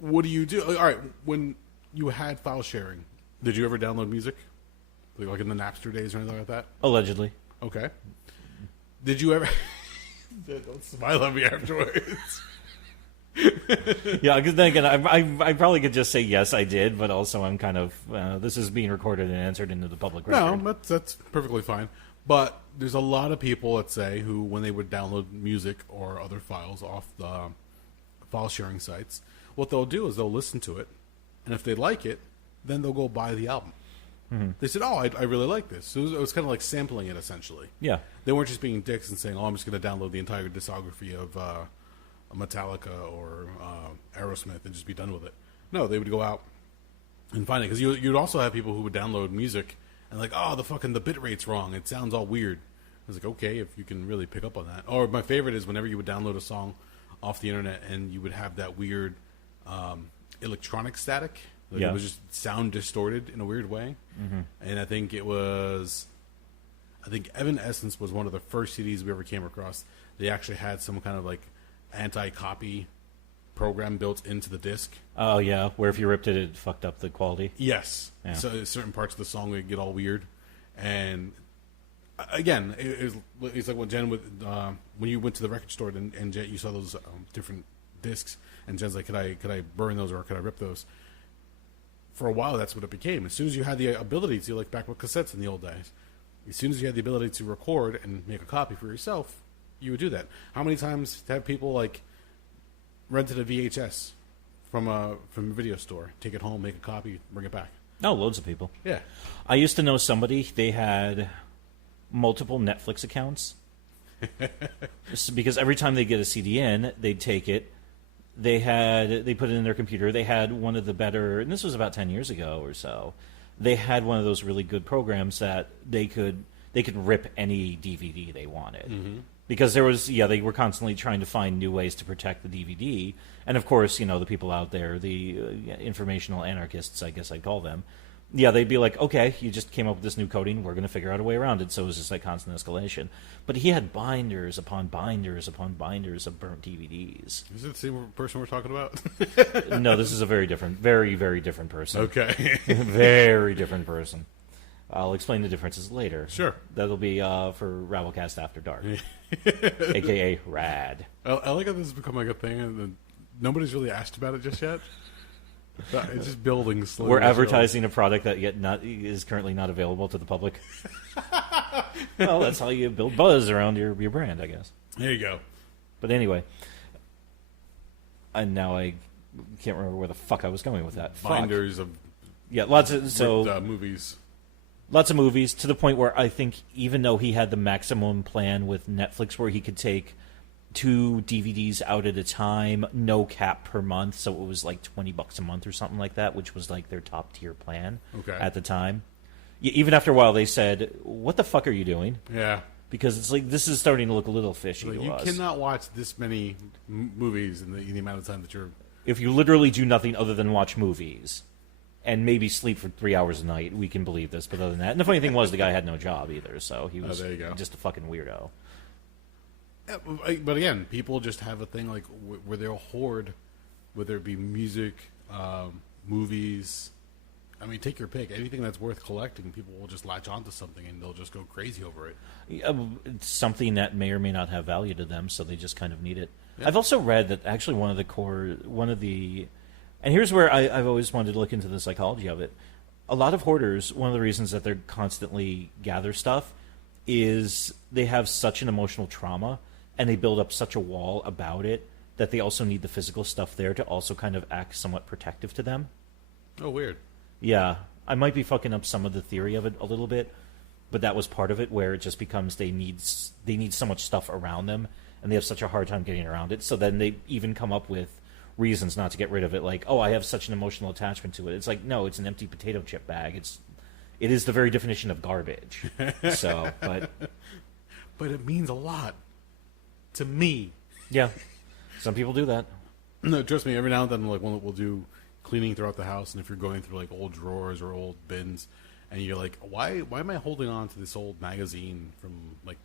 what do you do? All right, when you had file sharing, did you ever download music? Like in the Napster days or anything like that? Allegedly. Okay. Did you ever... Don't smile at me afterwards. Yeah, because then again, I probably could just say yes, I did, but also I'm kind of... this is being recorded and answered into the public record. No, that's perfectly fine. But there's a lot of people, let's say, who, when they would download music or other files off the file sharing sites, what they'll do is they'll listen to it, and if they like it, then they'll go buy the album. Mm-hmm. They said, I really like this. So it was kind of like sampling it, essentially. Yeah. They weren't just being dicks and saying, I'm just going to download the entire discography of Metallica or Aerosmith and just be done with it. No, they would go out and find it. Because you'd also have people who would download music and like, the bit rate's wrong. It sounds all weird. I was like, okay, if you can really pick up on that. Or my favorite is whenever you would download a song off the internet and you would have that weird electronic static. Like it was just sound distorted in a weird way. Mm-hmm. And I think Evanescence was one of the first CDs we ever came across. They actually had some kind of like anti-copy program built into the disc. Oh, yeah, where if you ripped it, it fucked up the quality. Yes. Yeah. So certain parts of the song would get all weird. And again, it's like when Jen when you went to the record store and Jen, you saw those different discs, and Jen's like, could I burn those or could I rip those? For a while, that's what it became. As soon as you had the ability to, like back with cassettes in the old days, as soon as you had the ability to record and make a copy for yourself, you would do that. How many times have people like rented a VHS from a video store, take it home, make a copy, bring it back? Oh, loads of people. Yeah. I used to know somebody, they had multiple Netflix accounts. Because every time they get a CD in, they'd take it. They put it in their computer. They had one of the better, and this was about 10 years ago or so. They had one of those really good programs that they could rip any DVD they wanted. Mm-hmm. Because they were constantly trying to find new ways to protect the DVD. And of course, the people out there, the informational anarchists, I guess I'd call them, they'd be like, okay, you just came up with this new coding, we're going to figure out a way around it. So it was just like constant escalation. But he had binders upon binders upon binders of burnt DVDs. Is it the same person we're talking about? No, this is a very, very different person. Okay. Very different person. I'll explain the differences later. Sure. That'll be for Rabblecast After Dark, a.k.a. Rad. I like how this has become like a thing, and nobody's really asked about it just yet. It's just building slowly. We're advertising a product that is currently not available to the public. Well, that's how you build buzz around your brand, I guess. There you go. But anyway, and now I can't remember where the fuck I was going with that. Binders of lots of movies. Lots of movies, to the point where I think even though he had the maximum plan with Netflix where he could take 2 DVDs out at a time, no cap per month, so it was like $20 a month or something like that, which was like their top tier plan at the time. Even after a while, they said, "What the fuck are you doing?" Yeah, because it's like this is starting to look a little fishy. Like, you cannot watch this many movies in the amount of time that you're. If you literally do nothing other than watch movies and maybe sleep for 3 hours a night, we can believe this. But other than that, and the funny thing was, the guy had no job either, so he was just a fucking weirdo. But again, people just have a thing like where they'll hoard, whether it be music, movies, I mean, take your pick. Anything that's worth collecting, people will just latch onto something and they'll just go crazy over it. It's something that may or may not have value to them, so they just kind of need it. Yeah. I've also read that actually and here's where I've always wanted to look into the psychology of it. A lot of hoarders, one of the reasons that they're constantly gather stuff is they have such an emotional trauma and they build up such a wall about it that they also need the physical stuff there to also kind of act somewhat protective to them. Oh, weird. Yeah. I might be fucking up some of the theory of it a little bit, but that was part of it where it just becomes they need so much stuff around them and they have such a hard time getting around it. So then they even come up with reasons not to get rid of it, like, oh, I have such an emotional attachment to it. It's like, no, it's an empty potato chip bag. It is the very definition of garbage. So, but it means a lot to me. Yeah, some people do that. No, trust me. Every now and then, like, we'll do cleaning throughout the house, and if you're going through like old drawers or old bins, and you're like, why am I holding on to this old magazine from like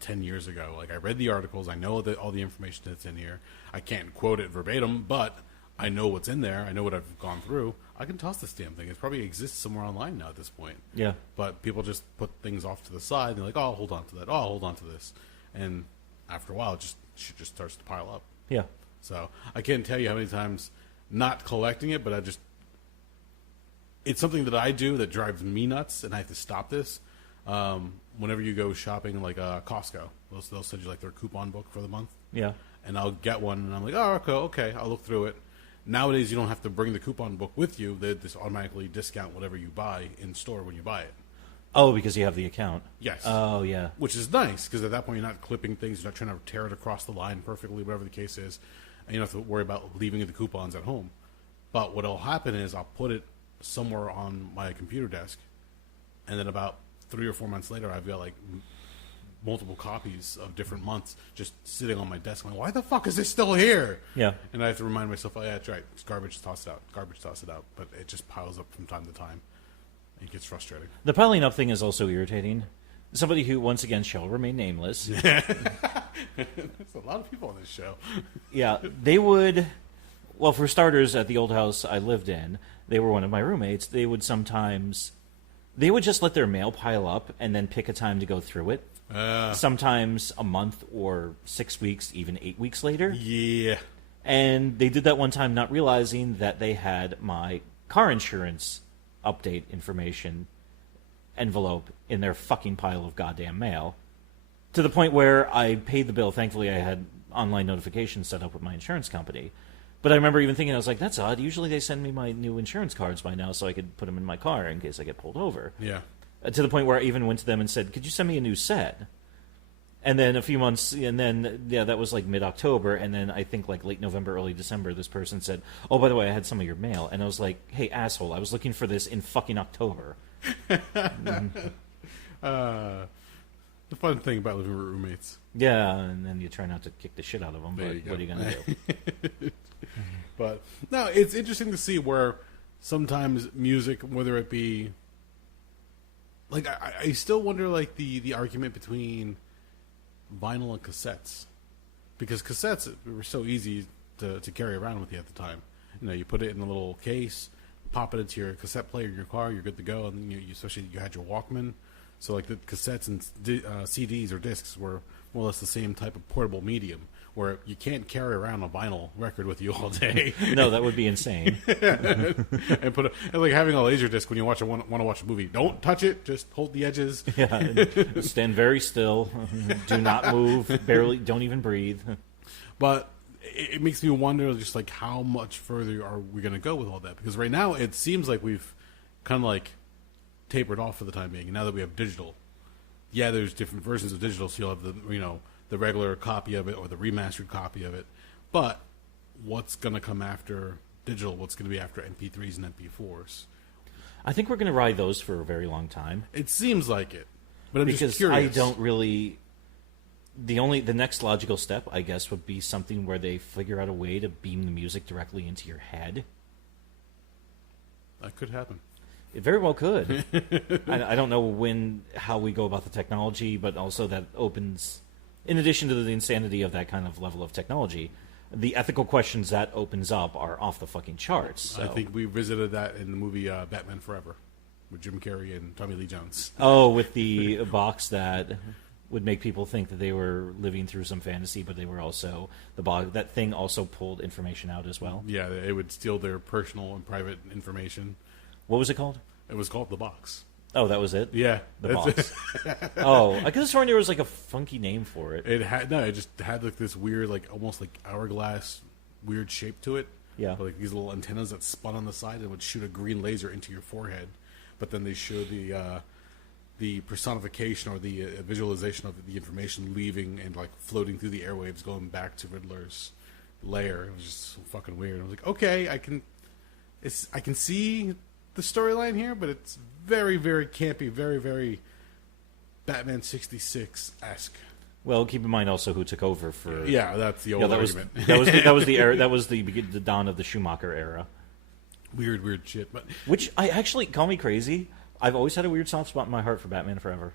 10 years ago? Like, I read the articles, I know that all the information that's in here. I can't quote it verbatim, but I know what's in there. I know what I've gone through. I can toss this damn thing. It probably exists somewhere online now at this point. Yeah. But people just put things off to the side, and they're like, oh, I'll hold on to that. Oh, I'll hold on to this. And after a while, shit just starts to pile up. Yeah. So I can't tell you how many times, not collecting it, but it's something that I do that drives me nuts, and I have to stop this. Whenever you go shopping, like Costco, they'll send you like their coupon book for the month. Yeah. And I'll get one, and I'm like, oh, okay, I'll look through it. Nowadays, you don't have to bring the coupon book with you. They just automatically discount whatever you buy in store when you buy it. Oh, because you have the account. Yes. Oh, yeah. Which is nice, because at that point, you're not clipping things. You're not trying to tear it across the line perfectly, whatever the case is. And you don't have to worry about leaving the coupons at home. But what will happen is I'll put it somewhere on my computer desk, and then about 3 or 4 months later, I've got like multiple copies of different months just sitting on my desk. I'm like, why the fuck is this still here? Yeah. And I have to remind myself, oh, yeah, that's right. It's garbage, toss it out. Garbage, toss it out. But it just piles up from time to time. It gets frustrating. The piling up thing is also irritating. Somebody who, once again, shall remain nameless. There's a lot of people on this show. Yeah, they would... Well, for starters, at the old house I lived in, they were one of my roommates. They would just let their mail pile up and then pick a time to go through it. Sometimes a month or 6 weeks, even 8 weeks later. Yeah. And they did that one time not realizing that they had my car insurance update information envelope in their fucking pile of goddamn mail. To the point where I paid the bill. Thankfully, I had online notifications set up with my insurance company. But I remember even thinking, I was like, that's odd. Usually they send me my new insurance cards by now so I could put them in my car in case I get pulled over. Yeah. To the point where I even went to them and said, could you send me a new set? And then a few months, and then, yeah, that was like mid-October, and then I think like late November, early December, this person said, oh, by the way, I had some of your mail. And I was like, hey, asshole, I was looking for this in fucking October. The fun thing about living with roommates. Yeah, and then you try not to kick the shit out of them, but what are you going to do? But, no, it's interesting to see where sometimes music, whether it be... Like, I still wonder, like, the argument between vinyl and cassettes. Because cassettes were so easy to carry around with you at the time. You know, you put it in a little case, pop it into your cassette player in your car, you're good to go. And then especially you had your Walkman. So, like, the cassettes and CDs or discs were more or less the same type of portable medium, where you can't carry around a vinyl record with you all day. No, that would be insane. and like having a laser disc when you want to watch a movie. Don't touch it. Just hold the edges. Yeah, stand very still. Do not move. Don't even breathe. But it makes me wonder, just like how much further are we going to go with all that? Because right now it seems like we've kind of like tapered off for the time being. And now that we have digital, yeah, there's different versions of digital. So you'll have the regular copy of it or the remastered copy of it. But what's going to come after digital? What's going to be after MP3s and MP4s? I think we're going to ride those for a very long time. It seems like it. But I'm just curious. I don't really... The next logical step, I guess, would be something where they figure out a way to beam the music directly into your head. That could happen. It very well could. I don't know how we go about the technology, but also that opens... In addition to the insanity of that kind of level of technology, the ethical questions that opens up are off the fucking charts. So. I think we visited that in the movie Batman Forever with Jim Carrey and Tommy Lee Jones. Oh, with the box that would make people think that they were living through some fantasy, but they were also the box. That thing also pulled information out as well. Yeah, it would steal their personal and private information. What was it called? It was called The Box. Oh, that was it? Yeah. The box. Oh, I could have sworn there was like a funky name for it. It just had like this weird, like almost like hourglass weird shape to it. Yeah. Like these little antennas that spun on the side and would shoot a green laser into your forehead. But then they showed the personification or the visualization of the information leaving and like floating through the airwaves going back to Riddler's lair. It was just so fucking weird. I was like, okay, I can see the storyline here, but it's very, very campy, very, very Batman 66-esque. Well, keep in mind also who took over for. Yeah, that's the old argument. That was the era. That was the dawn of the Schumacher era. Weird shit. But which I actually, call me crazy, I've always had a weird soft spot in my heart for Batman Forever.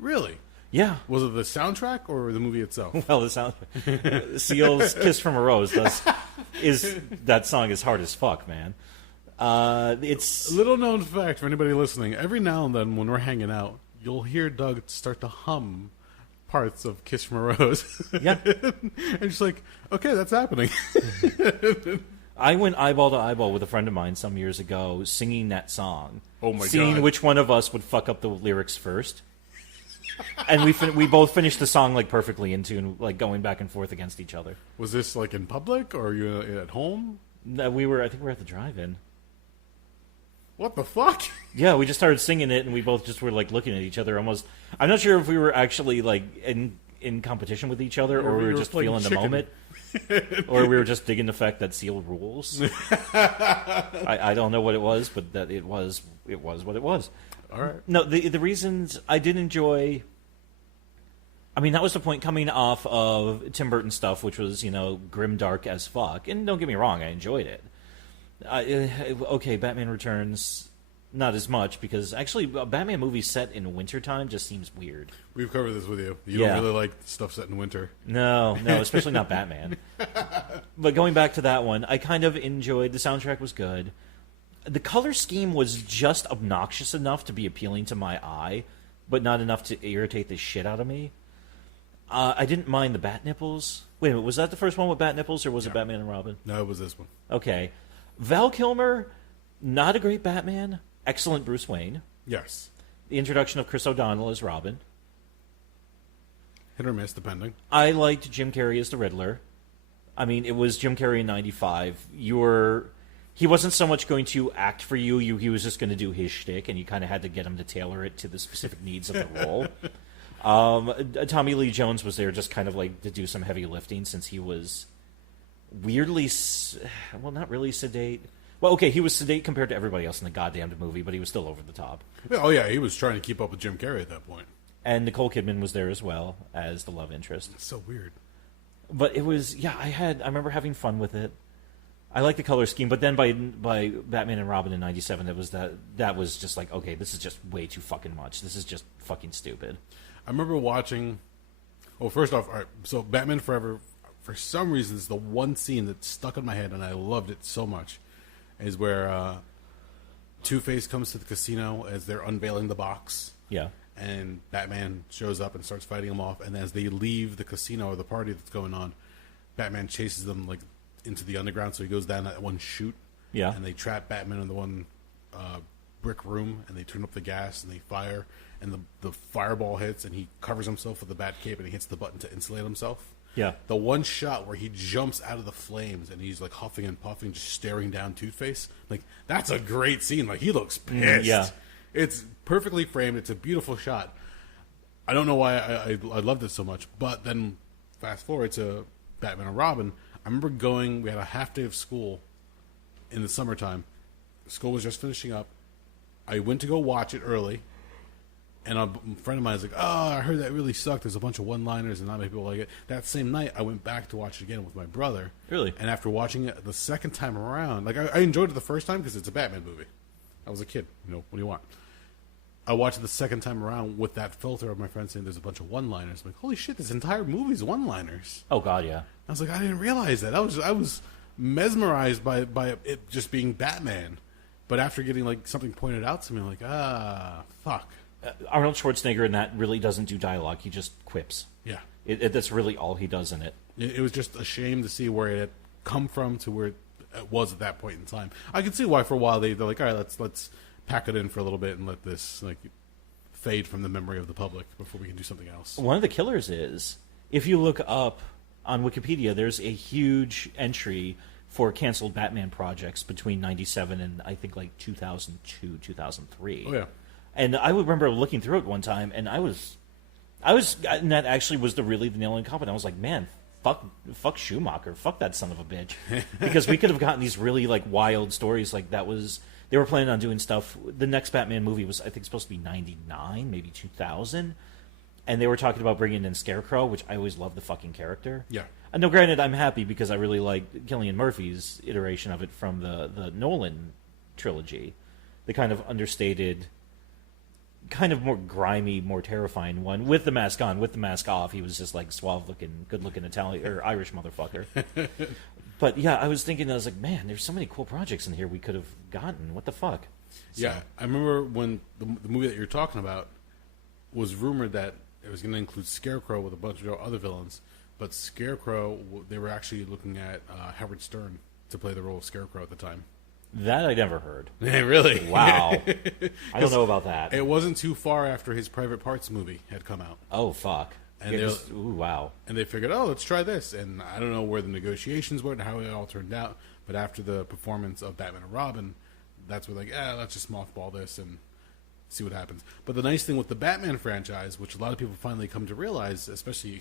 Really? Yeah. Was it the soundtrack or the movie itself? Well, the soundtrack. Seal's "Kiss from a Rose" that song is hard as fuck, man. It's a little known fact for anybody listening. Every now and then, when we're hanging out, you'll hear Doug start to hum parts of "Kiss from a Rose." Yeah, and just like, okay, that's happening. I went eyeball to eyeball with a friend of mine some years ago, singing that song. Oh my god! Seeing which one of us would fuck up the lyrics first, and we both finished the song like perfectly in tune, like going back and forth against each other. Was this like in public or are you at home? No, I think we were at the drive-in. What the fuck? Yeah, we just started singing it, and we both just were like looking at each other almost. I'm not sure if we were actually like in competition with each other, or we were just feeling the moment, or we were just digging the fact that Seal rules. I don't know what it was, but that it was what it was. All right. No, the reasons I did enjoy. I mean, that was the point coming off of Tim Burton stuff, which was grim, dark as fuck. And don't get me wrong, I enjoyed it. Okay, Batman Returns, not as much, because actually a Batman movie set in wintertime just seems weird. We've covered this with you. You don't really like stuff set in winter. No, especially not Batman. But going back to that one, I kind of enjoyed, the soundtrack was good. The color scheme was just obnoxious enough to be appealing to my eye, but not enough to irritate the shit out of me. I didn't mind the bat nipples. Wait a minute, was that the first one with bat nipples, or was it Batman and Robin? No, it was this one. Okay. Val Kilmer, not a great Batman, excellent Bruce Wayne. Yes. The introduction of Chris O'Donnell as Robin. Hit or miss, depending. I liked Jim Carrey as the Riddler. I mean, it was Jim Carrey in 95. He wasn't so much going to act for you. He was just going to do his shtick, and you kind of had to get him to tailor it to the specific needs of the role. Tommy Lee Jones was there just kind of like to do some heavy lifting, since he was weirdly, well, not really sedate. Well, okay, he was sedate compared to everybody else in the goddamn movie, but he was still over the top. Oh yeah, he was trying to keep up with Jim Carrey at that point. And Nicole Kidman was there as well as the love interest. It's so weird. But it was, I remember having fun with it. I like the color scheme, but then by Batman and Robin in 97, that was just like, okay, this is just way too fucking much. This is just fucking stupid. I remember watching. Well, first off, all right, so Batman Forever, for some reason, is the one scene that stuck in my head, and I loved it so much, is where Two-Face comes to the casino as they're unveiling the box. Yeah. And Batman shows up and starts fighting them off, and as they leave the casino or the party that's going on, Batman chases them like into the underground, so he goes down that one chute. Yeah. And they trap Batman in the one brick room, and they turn up the gas, and they fire, and the fireball hits, and he covers himself with the bat cape, and he hits the button to insulate himself. Yeah. The one shot where he jumps out of the flames, and he's like huffing and puffing, just staring down Two-Face. Like, that's a great scene. Like, he looks pissed. Yeah. It's perfectly framed. It's a beautiful shot. I don't know why I loved it so much, but then fast forward to Batman and Robin. I remember we had a half day of school in the summertime. School was just finishing up. I went to go watch it early, and a friend of mine was like, "Oh, I heard that really sucked. There's a bunch of one-liners, and not many people like it." That same night, I went back to watch it again with my brother. Really? And after watching it the second time around, like I enjoyed it the first time because it's a Batman movie. I was a kid. What do you want? I watched it the second time around with that filter of my friend saying there's a bunch of one-liners. I'm like, holy shit, this entire movie's one-liners. Oh God, yeah. I was like, I didn't realize that. I was mesmerized by it just being Batman. But after getting like something pointed out to me, I'm like, fuck. Arnold Schwarzenegger in that really doesn't do dialogue. He just quips. Yeah. That's really all he does in it. It was just a shame to see where it had come from to where it was at that point in time. I can see why for a while they're like, all right, let's pack it in for a little bit and let this like fade from the memory of the public before we can do something else. One of the killers is, if you look up on Wikipedia, there's a huge entry for canceled Batman projects between 97 and I think like 2002, 2003. Oh, yeah. And I remember looking through it one time, and and that actually was the nail in the coffin. I was like, man, fuck Schumacher, fuck that son of a bitch, because we could have gotten these really like wild stories. Like they were planning on doing stuff. The next Batman movie was, I think, supposed to be 99, maybe 2000, and they were talking about bringing in Scarecrow, which I always loved the fucking character. Yeah. And no, granted, I'm happy because I really like Cillian Murphy's iteration of it from the Nolan trilogy, the kind of understated, kind of more grimy, more terrifying one with the mask on. With the mask off, he was just like suave-looking, good-looking Italian or Irish motherfucker. But yeah, I was thinking, I was like, man, there's so many cool projects in here we could have gotten. What the fuck? So, yeah, I remember when the movie that you're talking about was rumored that it was going to include Scarecrow with a bunch of other villains, but Scarecrow, they were actually looking at Howard Stern to play the role of Scarecrow at the time. That I never heard. Really? Wow. I don't know about that. It wasn't too far after his Private Parts movie had come out. Oh, fuck. And ooh, wow. And they figured, let's try this. And I don't know where the negotiations went and how it all turned out, but after the performance of Batman and Robin, that's where like, let's just mothball this and see what happens. But the nice thing with the Batman franchise, which a lot of people finally come to realize, especially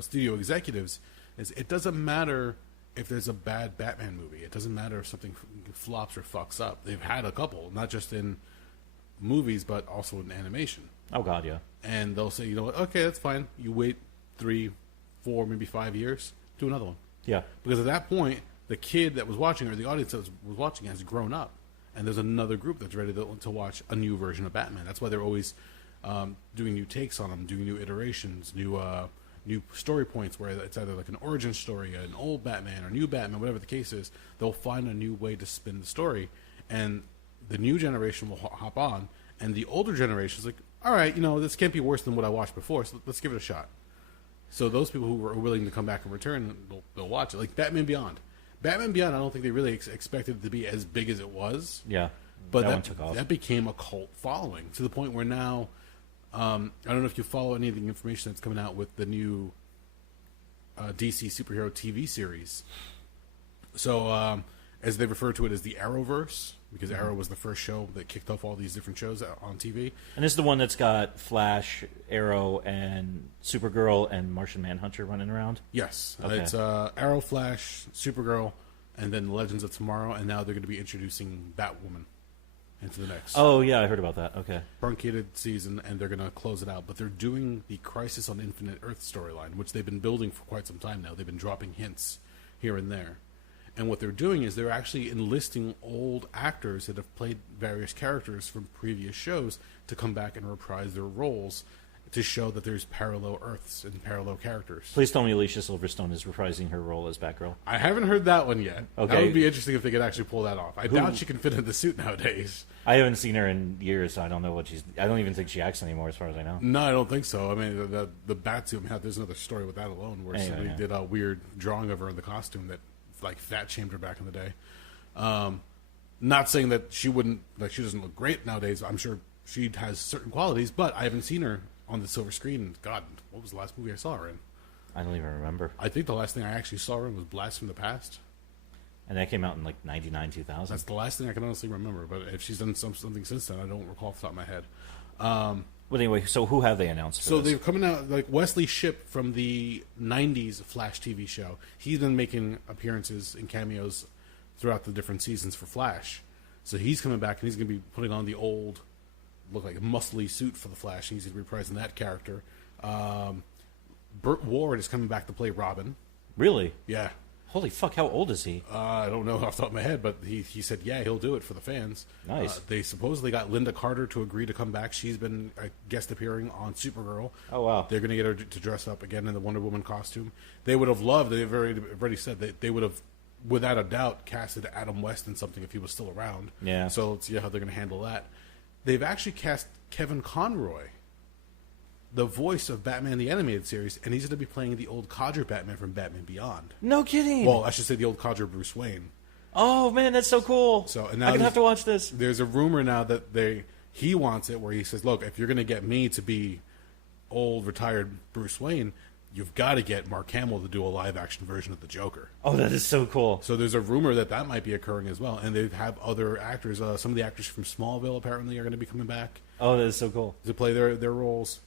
studio executives, is it doesn't matter if there's a bad Batman movie. It doesn't matter if something flops or fucks up. They've had a couple, not just in movies, but also in animation. Oh, God, yeah. And they'll say, you know what, okay, that's fine. You wait 3, 4, maybe 5 years, do another one. Yeah. Because at that point, the kid that was watching or the audience that was watching has grown up. And there's another group that's ready to watch a new version of Batman. That's why they're always doing new takes on them, doing new iterations, new story points where it's either like an origin story, an old Batman, or new Batman, whatever the case is. They'll find a new way to spin the story. And the new generation will hop on. And the older generation is like, all right, this can't be worse than what I watched before, so let's give it a shot. So those people who are willing to come back and return, they'll watch it. Like Batman Beyond. Batman Beyond, I don't think they really expected it to be as big as it was. Yeah. But that one took off. That became a cult following to the point where now, I don't know if you follow any of the information that's coming out with the new DC superhero TV series. So, as they refer to it as the Arrowverse, because Arrow was the first show that kicked off all these different shows on TV. And this is the one that's got Flash, Arrow, and Supergirl and Martian Manhunter running around? Yes. Okay. It's Arrow, Flash, Supergirl, and then Legends of Tomorrow, and now they're going to be introducing Batwoman into the next. Oh, yeah, I heard about that. Okay. Truncated season, and they're going to close it out. But they're doing the Crisis on Infinite Earth storyline, which they've been building for quite some time now. They've been dropping hints here and there. And what they're doing is they're actually enlisting old actors that have played various characters from previous shows to come back and reprise their roles to show that there's parallel Earths and parallel characters. Please tell me Alicia Silverstone is reprising her role as Batgirl. I haven't heard that one yet. Okay. That would be interesting if they could actually pull that off. I doubt she can fit in the suit nowadays. I haven't seen her in years, so I don't know what she's... I don't even think she acts anymore, as far as I know. No, I don't think so. I mean, the Batsuit, there's another story with that alone where somebody did a weird drawing of her in the costume that like fat shamed her back in the day. Not saying that she wouldn't, like she doesn't look great nowadays. I'm sure she has certain qualities, but I haven't seen her on the silver screen. God, what was the last movie I saw her in? I don't even remember. I think the last thing I actually saw her in was Blast from the Past. And that came out in like 99, 2000. That's the last thing I can honestly remember. But if she's done something since then, I don't recall off the top of my head. But anyway, so who have they announced for So this? they're coming out, like Wesley Shipp from the 90s Flash TV show. He's been making appearances and cameos throughout the different seasons for Flash. So he's coming back, and he's going to be putting on the old, look like a muscly suit for the Flash, and he's going to be reprising that character. Burt Ward is coming back to play Robin. Really? Yeah. Holy fuck! How old is he? I don't know off the top of my head, but he said, yeah, he'll do it for the fans. Nice. They supposedly got Linda Carter to agree to come back. She's been guest appearing on Supergirl. Oh, wow. They're going to get her to dress up again in the Wonder Woman costume. They would have loved, they've already said that they would have, without a doubt, casted Adam West in something if he was still around. Yeah. So let's see how they're going to handle that. They've actually cast Kevin Conroy, the voice of Batman the Animated Series, and he's going to be playing the old codger Batman from Batman Beyond. No kidding. Well, I should say the old codger Bruce Wayne. Oh man, that's so cool. So and now I'm gonna have to watch this. There's a rumor now that he wants it where he says, "Look, if you're going to get me to be old retired Bruce Wayne, you've got to get Mark Hamill to do a live action version of the Joker." Oh, that is so cool. So there's a rumor that might be occurring as well, and they have other actors. Some of the actors from Smallville apparently are going to be coming back. Oh, that is so cool to play their roles.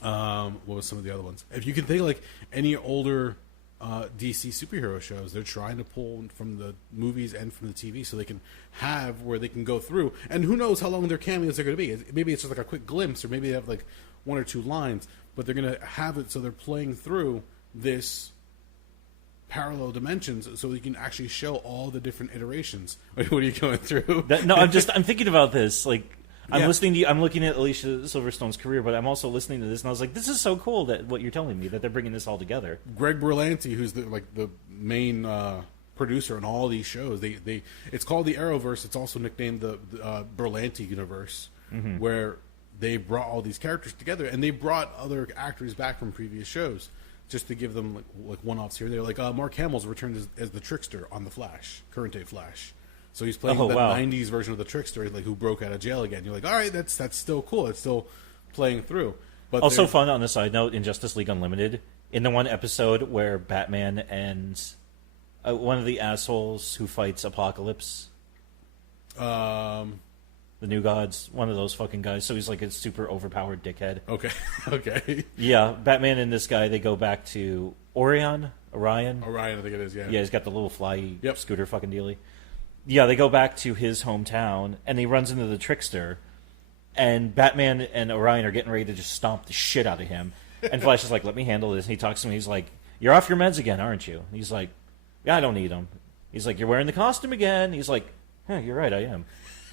What was some of the other ones? If you can think like any older DC superhero shows, they're trying to pull from the movies and from the TV so they can have where they can go through. And who knows how long their cameos are going to be. Maybe it's just like a quick glimpse, or maybe they have like one or two lines, but they're going to have it so they're playing through this parallel dimensions so you can actually show all the different iterations. What are you going through? I'm thinking about this. Like, I'm Yeah. listening to you, I'm looking at Alicia Silverstone's career, but I'm also listening to this, and I was like, this is so cool that what you're telling me, that they're bringing this all together. Greg Berlanti, who's the main producer on all these shows, it's called the Arrowverse. It's also nicknamed the Berlanti universe, where they brought all these characters together, and they brought other actors back from previous shows just to give them like one-offs here and there. Like Mark Hamill's returned as the Trickster on the Flash, current day Flash. So he's playing that 90s version of the Trickster, like who broke out of jail again. You're like, all right, that's still cool. It's still playing through. But also fun on the side note, in Justice League Unlimited, in the one episode where Batman and one of the assholes who fights Apocalypse, the New Gods, one of those fucking guys. So he's like a super overpowered dickhead. Okay. Yeah, Batman and this guy, they go back to Orion, I think it is. Yeah. Yeah, he's got the little fly Yep. scooter fucking dealy. Yeah, they go back to his hometown, and he runs into the Trickster, and Batman and Orion are getting ready to just stomp the shit out of him. And Flash is like, let me handle this. And he talks to him. He's like, you're off your meds again, aren't you? And he's like, yeah, I don't need them. He's like, you're wearing the costume again. He's like, you're right, I am.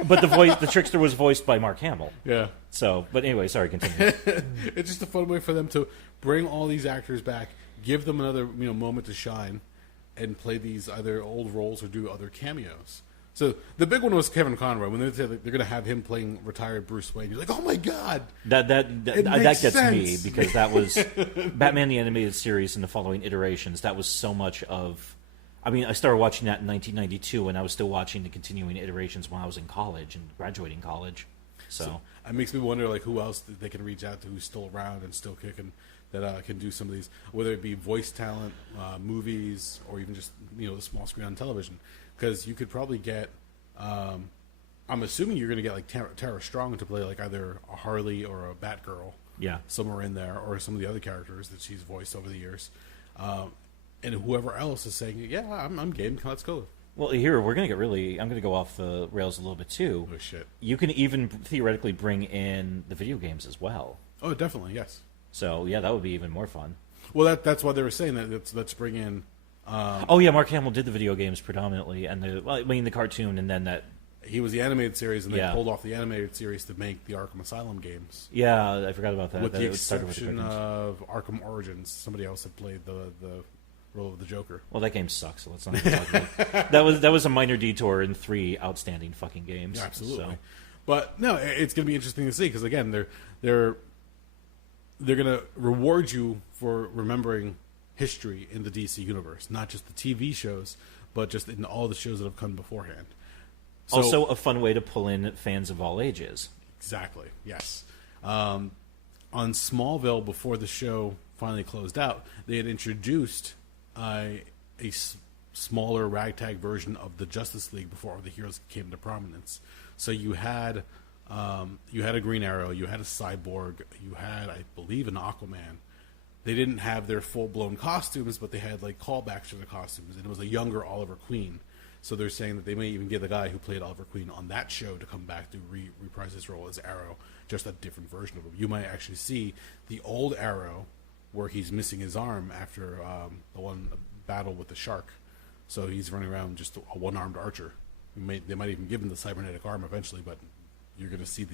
But the Trickster was voiced by Mark Hamill. Yeah. So, but anyway, sorry, continue. It's just a fun way for them to bring all these actors back, give them another moment to shine, and play these either old roles or do other cameos. So the big one was Kevin Conroy. When they said they're going to have him playing retired Bruce Wayne, you're like, oh my god, that gets sense. me, because that was Batman the Animated Series and the following iterations. That was so much of. I mean, I started watching that in 1992, and I was still watching the continuing iterations when I was in college and graduating college. So it makes me wonder, like, who else they can reach out to who's still around and still kicking that can do some of these, whether it be voice talent, movies, or even just the small screen on television. Because you could probably get, I'm assuming you're going to get like Tara Strong to play like either a Harley or a Batgirl, somewhere in there, or some of the other characters that she's voiced over the years, and whoever else is saying, yeah, I'm game, let's go. Well, here we're going to get really. I'm going to go off the rails a little bit too. Oh shit! You can even theoretically bring in the video games as well. Oh, definitely, yes. So yeah, that would be even more fun. Well, that's why they were saying that. Let's bring in. Oh yeah, Mark Hamill did the video games predominantly, and the cartoon, and then that he was the animated series, and they pulled off the animated series to make the Arkham Asylum games. Yeah, I forgot about that. With the exception of Arkham Origins, somebody else had played the role of the Joker. Well, that game sucks, so let's not even talk about it. That was a minor detour in 3 outstanding fucking games. Yeah, absolutely. So. But no, it's going to be interesting to see, because again, they're going to reward you for remembering history in the DC universe, not just the TV shows, but just in all the shows that have come beforehand. So, also, a fun way to pull in fans of all ages. Exactly. Yes. On Smallville, before the show finally closed out, they had introduced a smaller ragtag version of the Justice League before all the heroes came into prominence. So you had a Green Arrow, you had a Cyborg, you had, I believe, an Aquaman. They didn't have their full-blown costumes, but they had like callbacks to the costumes, and it was a younger Oliver Queen. So they're saying that they may even get the guy who played Oliver Queen on that show to come back to reprise his role as Arrow, just a different version of him. You might actually see the old Arrow, where he's missing his arm after the one battle with the shark. So he's running around just a one-armed archer. They might even give him the cybernetic arm eventually, but you're going to see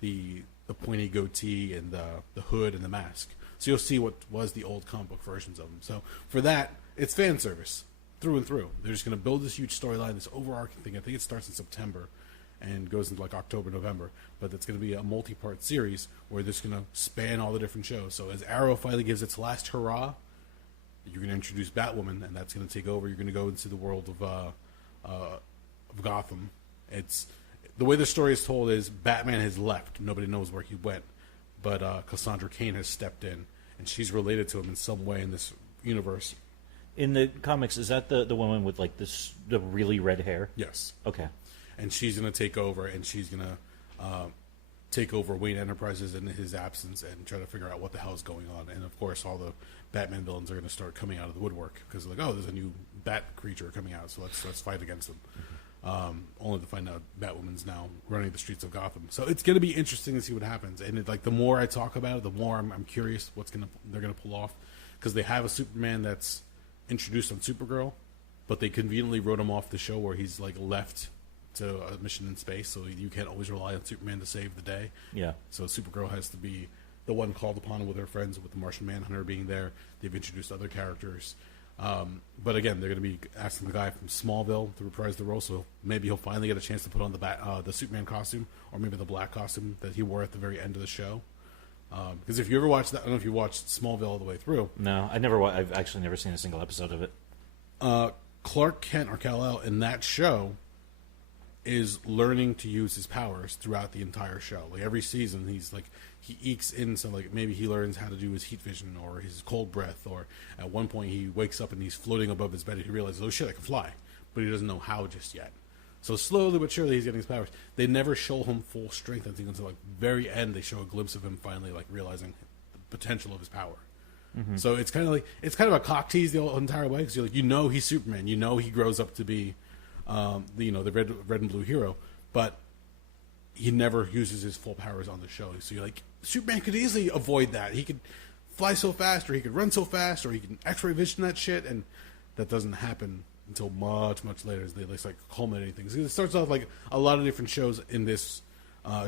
the pointy goatee and the hood and the mask. So you'll see what was the old comic book versions of him. So for that, it's fan service through and through. They're just going to build this huge storyline, this overarching thing. I think it starts in September and goes into like October, November. But it's going to be a multi-part series where it's going to span all the different shows. So as Arrow finally gives its last hurrah, you're going to introduce Batwoman, and that's going to take over. You're going to go into the world of Gotham. It's the way the story is told is Batman has left. Nobody knows where he went, but Cassandra Cain has stepped in, and she's related to him in some way in this universe. In the comics, is that the woman with like the really red hair? Yes. Okay. And she's going to take over, and she's going to take over Wayne Enterprises in his absence and try to figure out what the hell is going on. And of course, all the Batman villains are going to start coming out of the woodwork because they're like, oh, there's a new bat creature coming out, so let's fight against them. Only to find out Batwoman's now running the streets of Gotham. So it's going to be interesting to see what happens. And the more I talk about it, the more I'm curious they're going to pull off, because they have a Superman that's introduced on Supergirl, but they conveniently wrote him off the show where he's like left to a mission in space, so you can't always rely on Superman to save the day. Yeah. So Supergirl has to be the one called upon with her friends, with the Martian Manhunter being there. They've introduced other characters. But again, they're going to be asking the guy from Smallville to reprise the role, so maybe he'll finally get a chance to put on the Superman costume, or maybe the black costume that he wore at the very end of the show. Because if you ever watched that, I don't know if you watched Smallville all the way through. No, I've actually never seen a single episode of it. Clark Kent, or Kal-El, in that show is learning to use his powers throughout the entire show. Like every season, he ekes in some, like maybe he learns how to do his heat vision or his cold breath, or at one point he wakes up and he's floating above his bed and he realizes, oh shit, I can fly, but he doesn't know how just yet. So slowly but surely he's getting his powers. They never show him full strength. I think until like very end they show a glimpse of him finally like realizing the potential of his power. Mm-hmm. So it's kind of a cock tease the whole entire way, because you're like, he's Superman, he grows up to be the red and blue hero, but he never uses his full powers on the show. So you're like, Superman could easily avoid that. He could fly so fast, or he could run so fast, or he can X-ray vision that shit, and that doesn't happen until much, much later as they like culminating things. It starts off like a lot of different shows in this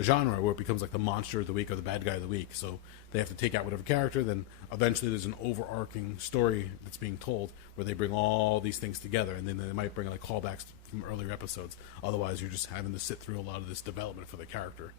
genre where it becomes like the monster of the week or the bad guy of the week. So they have to take out whatever character, then eventually there's an overarching story that's being told where they bring all these things together, and then they might bring like callbacks from earlier episodes. Otherwise, you're just having to sit through a lot of this development for the character.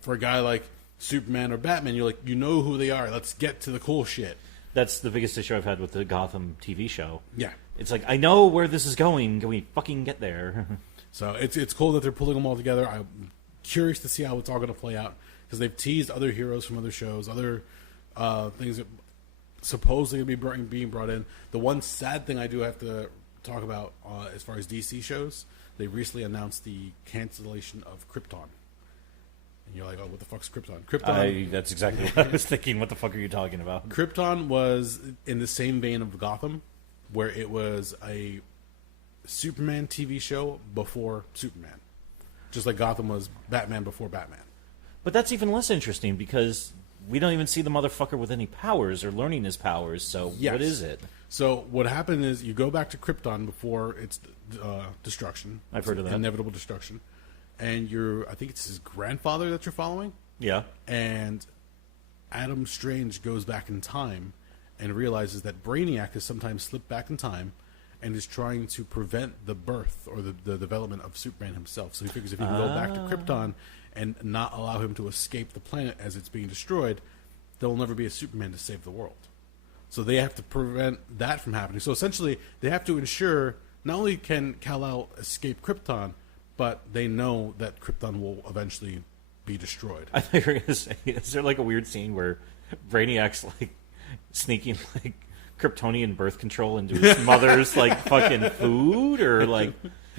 For a guy like Superman or Batman, you're like, who they are. Let's get to the cool shit. That's the biggest issue I've had with the Gotham TV show. Yeah. It's like, I know where this is going. Can we fucking get there? So it's cool that they're pulling them all together. I'm curious to see how it's all going to play out, because they've teased other heroes from other shows, other things that supposedly being brought in. The one sad thing I do have to talk about as far as DC shows, they recently announced the cancellation of Krypton. And you're like, oh, what the fuck's Krypton? That's exactly what I was thinking. What the fuck are you talking about? Krypton was in the same vein of Gotham, where it was a Superman TV show before Superman. Just like Gotham was Batman before Batman. But that's even less interesting, because we don't even see the motherfucker with any powers or learning his powers, so yes. What is it? So what happened is you go back to Krypton before its destruction. I've heard of that. Inevitable destruction. And I think it's his grandfather that you're following. Yeah. And Adam Strange goes back in time and realizes that Brainiac has sometimes slipped back in time and is trying to prevent the birth or the development of Superman himself. So he figures if he can go back to Krypton and not allow him to escape the planet as it's being destroyed, there will never be a Superman to save the world. So they have to prevent that from happening. So essentially, they have to ensure not only can Kal-El escape Krypton, but they know that Krypton will eventually be destroyed. I thought you were going to say, is there like a weird scene where Brainiac's like sneaking like Kryptonian birth control into his mother's like fucking food, or like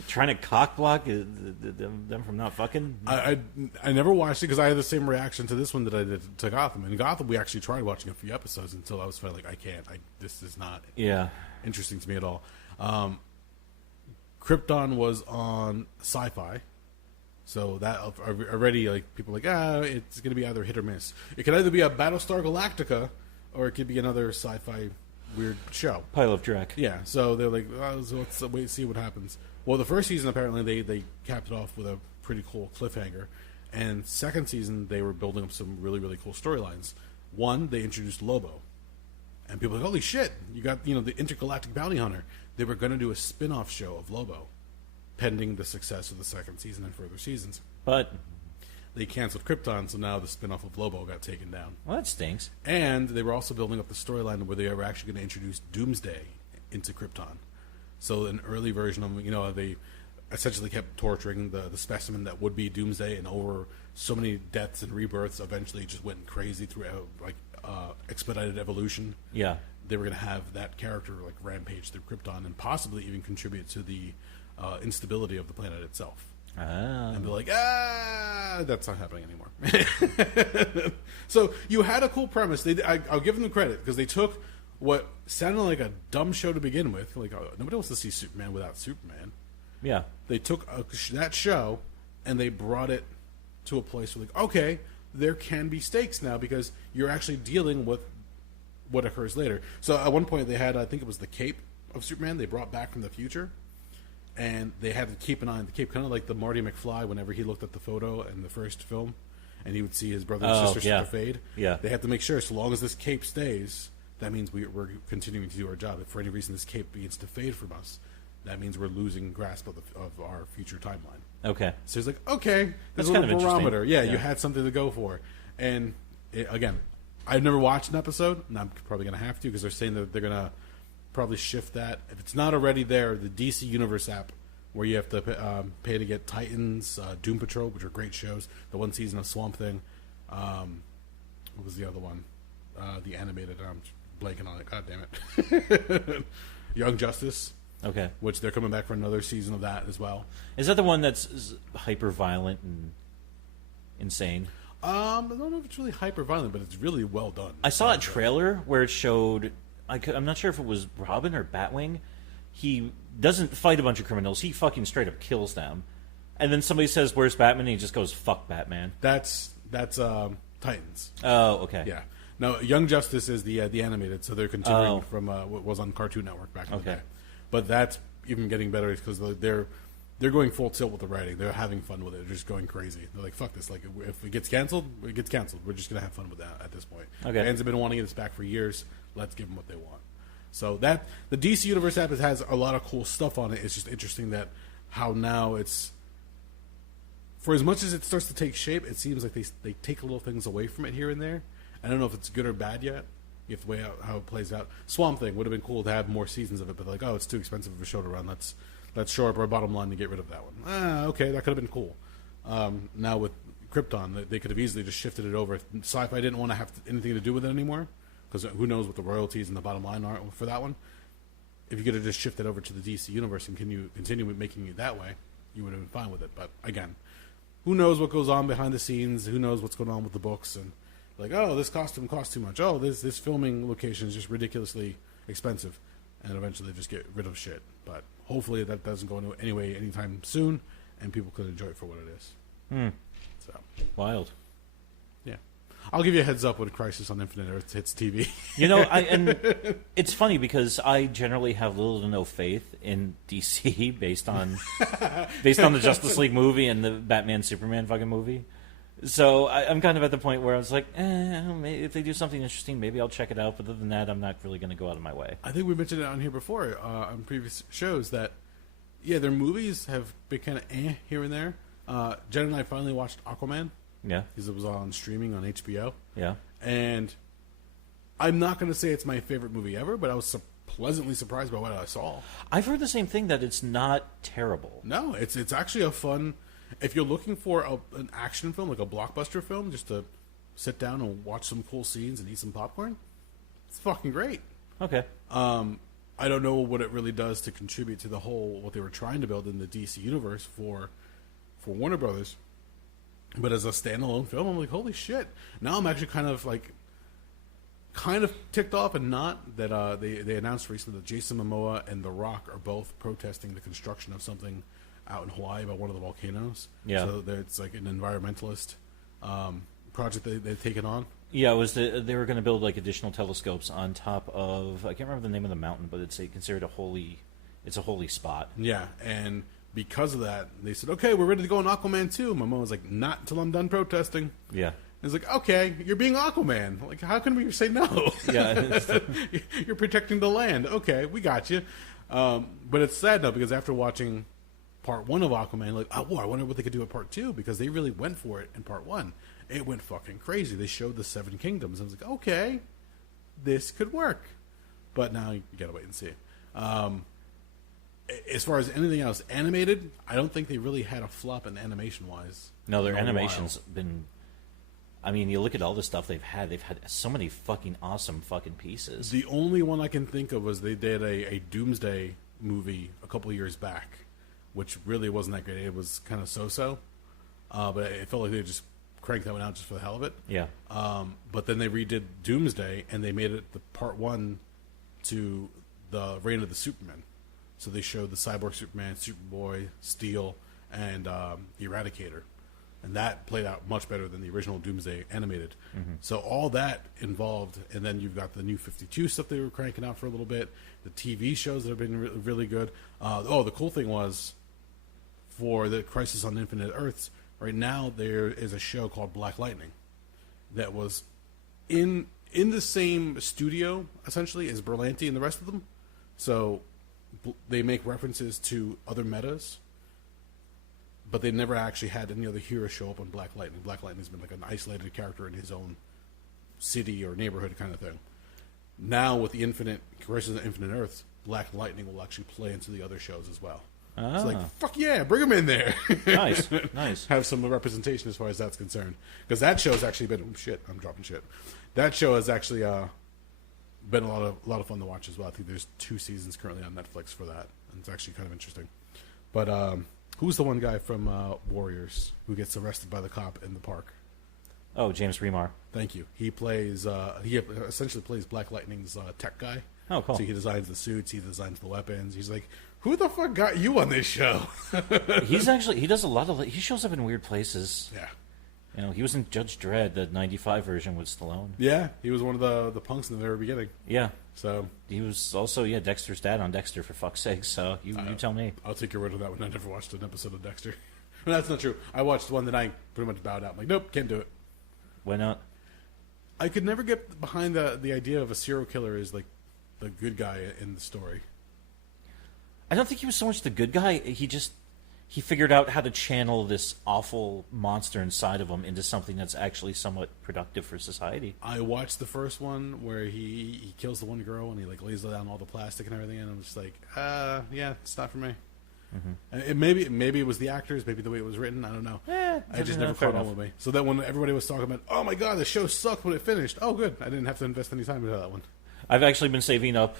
trying to cock block them from not fucking? I never watched it because I had the same reaction to this one that I did to Gotham. In Gotham, we actually tried watching a few episodes until I was feeling like, I can't. This is not interesting to me at all. Krypton was on Sci-Fi, so that already like people are like, it's going to be either hit or miss. It could either be a Battlestar Galactica, or it could be another sci-fi weird show. Pile of dreck. Yeah, so they're like, oh, so let's wait and see what happens. Well, the first season, apparently, they capped it off with a pretty cool cliffhanger. And second season, they were building up some really, really cool storylines. One, they introduced Lobo. And people were like, holy shit, you got, the intergalactic bounty hunter. They were going to do a spin-off show of Lobo, pending the success of the second season and further seasons. But they canceled Krypton, so now the spin-off of Lobo got taken down. Well, that stinks. And they were also building up the storyline where they were actually going to introduce Doomsday into Krypton. So an early version of, they essentially kept torturing the specimen that would be Doomsday, and over so many deaths and rebirths, eventually just went crazy through expedited evolution. Yeah. They were going to have that character rampage through Krypton and possibly even contribute to the instability of the planet itself. And be like, that's not happening anymore. So you had a cool premise. I'll give them credit because they took what sounded like a dumb show to begin with. Nobody wants to see Superman without Superman. Yeah. They took that show and they brought it to a place where, okay, there can be stakes now because you're actually dealing with what occurs later. So at one point they had, I think it was the cape of Superman they brought back from the future. And they had to keep an eye on the cape, kind of like the Marty McFly whenever he looked at the photo in the first film and he would see his brother and sister start to fade. Yeah. They had to make sure, so long as this cape stays, that means we're continuing to do our job. If for any reason this cape begins to fade from us, that means we're losing grasp of our future timeline. Okay. So it's like, okay, there's a kind little of barometer. Yeah, you had something to go for. And again, I've never watched an episode, and I'm probably going to have to because they're saying that they're going to probably shift that. If it's not already there, the DC Universe app, where you have to pay to get Titans, Doom Patrol, which are great shows. The one season of Swamp Thing. What was the other one? The animated. I'm blanking on it. God damn it. Young Justice. Okay. Which they're coming back for another season of that as well. Is that the one that's hyper violent and insane? I don't know if it's really hyper violent, but it's really well done. I saw a trailer where it showed. I'm not sure if it was Robin or Batwing. He doesn't fight a bunch of criminals. He fucking straight up kills them. And then somebody says, "Where's Batman?" And he just goes, "Fuck Batman." That's Titans. Oh, okay. Yeah. No, Young Justice is the animated, so they're continuing from what was on Cartoon Network back in the day. But that's even getting better because they're going full tilt with the writing. They're having fun with it. They're just going crazy. They're like, "Fuck this! Like, if it gets canceled, it gets canceled. We're just gonna have fun with that at this point." Okay. Fans have been wanting this back for years. Let's give them what they want. So that the DC Universe app has a lot of cool stuff on it. It's just interesting that how now it's, for as much as it starts to take shape, it seems like they take little things away from it here and there. I don't know if it's good or bad yet. You have to weigh out how it plays out. Swamp Thing would have been cool to have more seasons of it, but like, oh, it's too expensive of a show to run. Let's shore up our bottom line to get rid of that one. Okay, that could have been cool. Now with Krypton, they could have easily just shifted it over. Sci-Fi didn't want to have anything to do with it anymore, because who knows what the royalties and the bottom line are for that one. If you could have just shifted over to the DC Universe and continue making it that way, you would have been fine with it. But again, who knows what goes on behind the scenes? Who knows what's going on with the books? And like, oh, this costume costs too much. Oh, this filming location is just ridiculously expensive. And eventually they just get rid of shit. But hopefully that doesn't go into anyway anytime soon, and people can enjoy it for what it is. So wild. Yeah. I'll give you a heads up when Crisis on Infinite Earths hits TV. And it's funny because I generally have little to no faith in DC based on the Justice League movie and the Batman Superman fucking movie. So I'm kind of at the point where I was like, maybe if they do something interesting, maybe I'll check it out. But other than that, I'm not really going to go out of my way. I think we mentioned it on here before on previous shows that, yeah, their movies have been kind of here and there. Jen and I finally watched Aquaman. Yeah. Because it was on streaming on HBO. Yeah. And I'm not going to say it's my favorite movie ever, but I was pleasantly surprised by what I saw. I've heard the same thing, that it's not terrible. No, it's actually a fun... If you're looking for an action film, like a blockbuster film, just to sit down and watch some cool scenes and eat some popcorn, it's fucking great. Okay. I don't know what it really does to contribute to the whole, what they were trying to build in the DC universe for Warner Brothers. But as a standalone film, I'm like, holy shit. Now I'm actually kind of ticked off, and not that they announced recently that Jason Momoa and The Rock are both protesting the construction of something out in Hawaii by one of the volcanoes. Yeah. So it's like an environmentalist project they've taken on. Yeah, it was they were going to build like additional telescopes on top of, I can't remember the name of the mountain, but it's considered it's a holy spot. Yeah, and because of that, they said, okay, we're ready to go on Aquaman 2. My mom was like, not until I'm done protesting. Yeah. It's like, okay, you're being Aquaman. Like, how can we say no? Yeah. You're protecting the land. Okay, we got you. But it's sad, though, because after watching part 1 of Aquaman, like, oh, I wonder what they could do at part 2, because they really went for it in part 1. It went fucking crazy. They showed the 7 kingdoms. I was like, okay, this could work. But now you gotta wait and see. As far as anything else, animated, I don't think they really had a flop in animation-wise. No, their animation's been... I mean, you look at all the stuff they've had so many fucking awesome fucking pieces. The only one I can think of was they did a Doomsday movie a couple of years back, which really wasn't that great. It was kind of so-so, but it felt like they just cranked that one out just for the hell of it. Yeah. But then they redid Doomsday, and they made it the part 1 to the Reign of the Supermen. So they showed the Cyborg Superman, Superboy, Steel, and the Eradicator. And that played out much better than the original Doomsday animated. Mm-hmm. So all that involved, and then you've got the new 52 stuff they were cranking out for a little bit, the TV shows that have been really good. The cool thing was, for the Crisis on Infinite Earths, right now there is a show called Black Lightning that was in the same studio, essentially, as Berlanti and the rest of them. So they make references to other metas, but they never actually had any other hero show up on Black Lightning. Black Lightning's been like an isolated character in his own city or neighborhood kind of thing. Now with the Crisis on Infinite Earths, Black Lightning will actually play into the other shows as well. Ah. It's like, fuck yeah, bring him in there. Nice. Have some representation as far as that's concerned. Because that show's actually been... Oh, shit, I'm dropping shit. That show has actually been a lot of fun to watch as well. I think there's 2 seasons currently on Netflix for that. And it's actually kind of interesting. But who's the one guy from Warriors who gets arrested by the cop in the park? Oh, James Remar. Thank you. He plays... he essentially plays Black Lightning's tech guy. Oh, cool. So he designs the suits, he designs the weapons. He's like, who the fuck got you on this show? He does a lot of... He shows up in weird places. Yeah. You know, he was in Judge Dredd, the 95 version with Stallone. Yeah, he was one of the punks in the very beginning. Yeah. So he was also, Dexter's dad on Dexter, for fuck's sake. So you tell me. I'll take your word on that one. I never watched an episode of Dexter. Well, that's not true. I watched one that I pretty much bowed out. I'm like, nope, can't do it. Why not? I could never get behind the idea of a serial killer as like the good guy in the story. I don't think he was so much the good guy. He figured out how to channel this awful monster inside of him into something that's actually somewhat productive for society. I watched the first one where he kills the one girl and he like lays down all the plastic and everything, and I'm just like, yeah, it's not for me. Mm-hmm. Maybe it was the actors, maybe the way it was written. I don't know. I just never caught on with me. So that when everybody was talking about, oh my god, the show sucked when it finished. Oh, good, I didn't have to invest any time into that one. I've actually been saving up.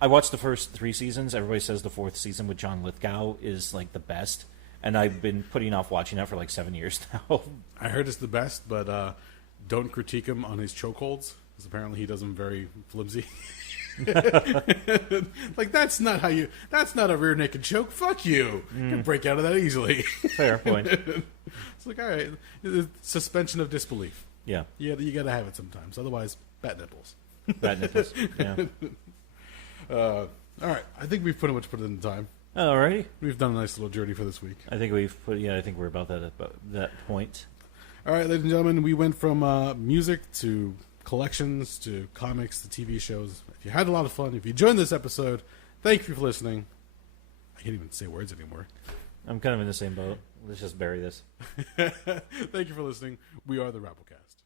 I watched the first 3 seasons. Everybody says the 4th season with John Lithgow is like the best, and I've been putting off watching that for like 7 years now. I heard it's the best, but don't critique him on his chokeholds, because apparently he does them very flimsy. Like that's not a rear naked choke. Fuck you. You can break out of that easily. Fair point. It's like, all right, suspension of disbelief. Yeah. You gotta have it sometimes. Otherwise, bat nipples. Bat nipples. Yeah. All right. I think we've pretty much put it in time. Alrighty. We've done a nice little journey for this week. I think we've put. Yeah, I think we're about that point. All right, ladies and gentlemen, we went from music to collections to comics to TV shows. If you had a lot of fun, if you enjoyed this episode, thank you for listening. I can't even say words anymore. I'm kind of in the same boat. Let's just bury this. Thank you for listening. We are the Rabblecast.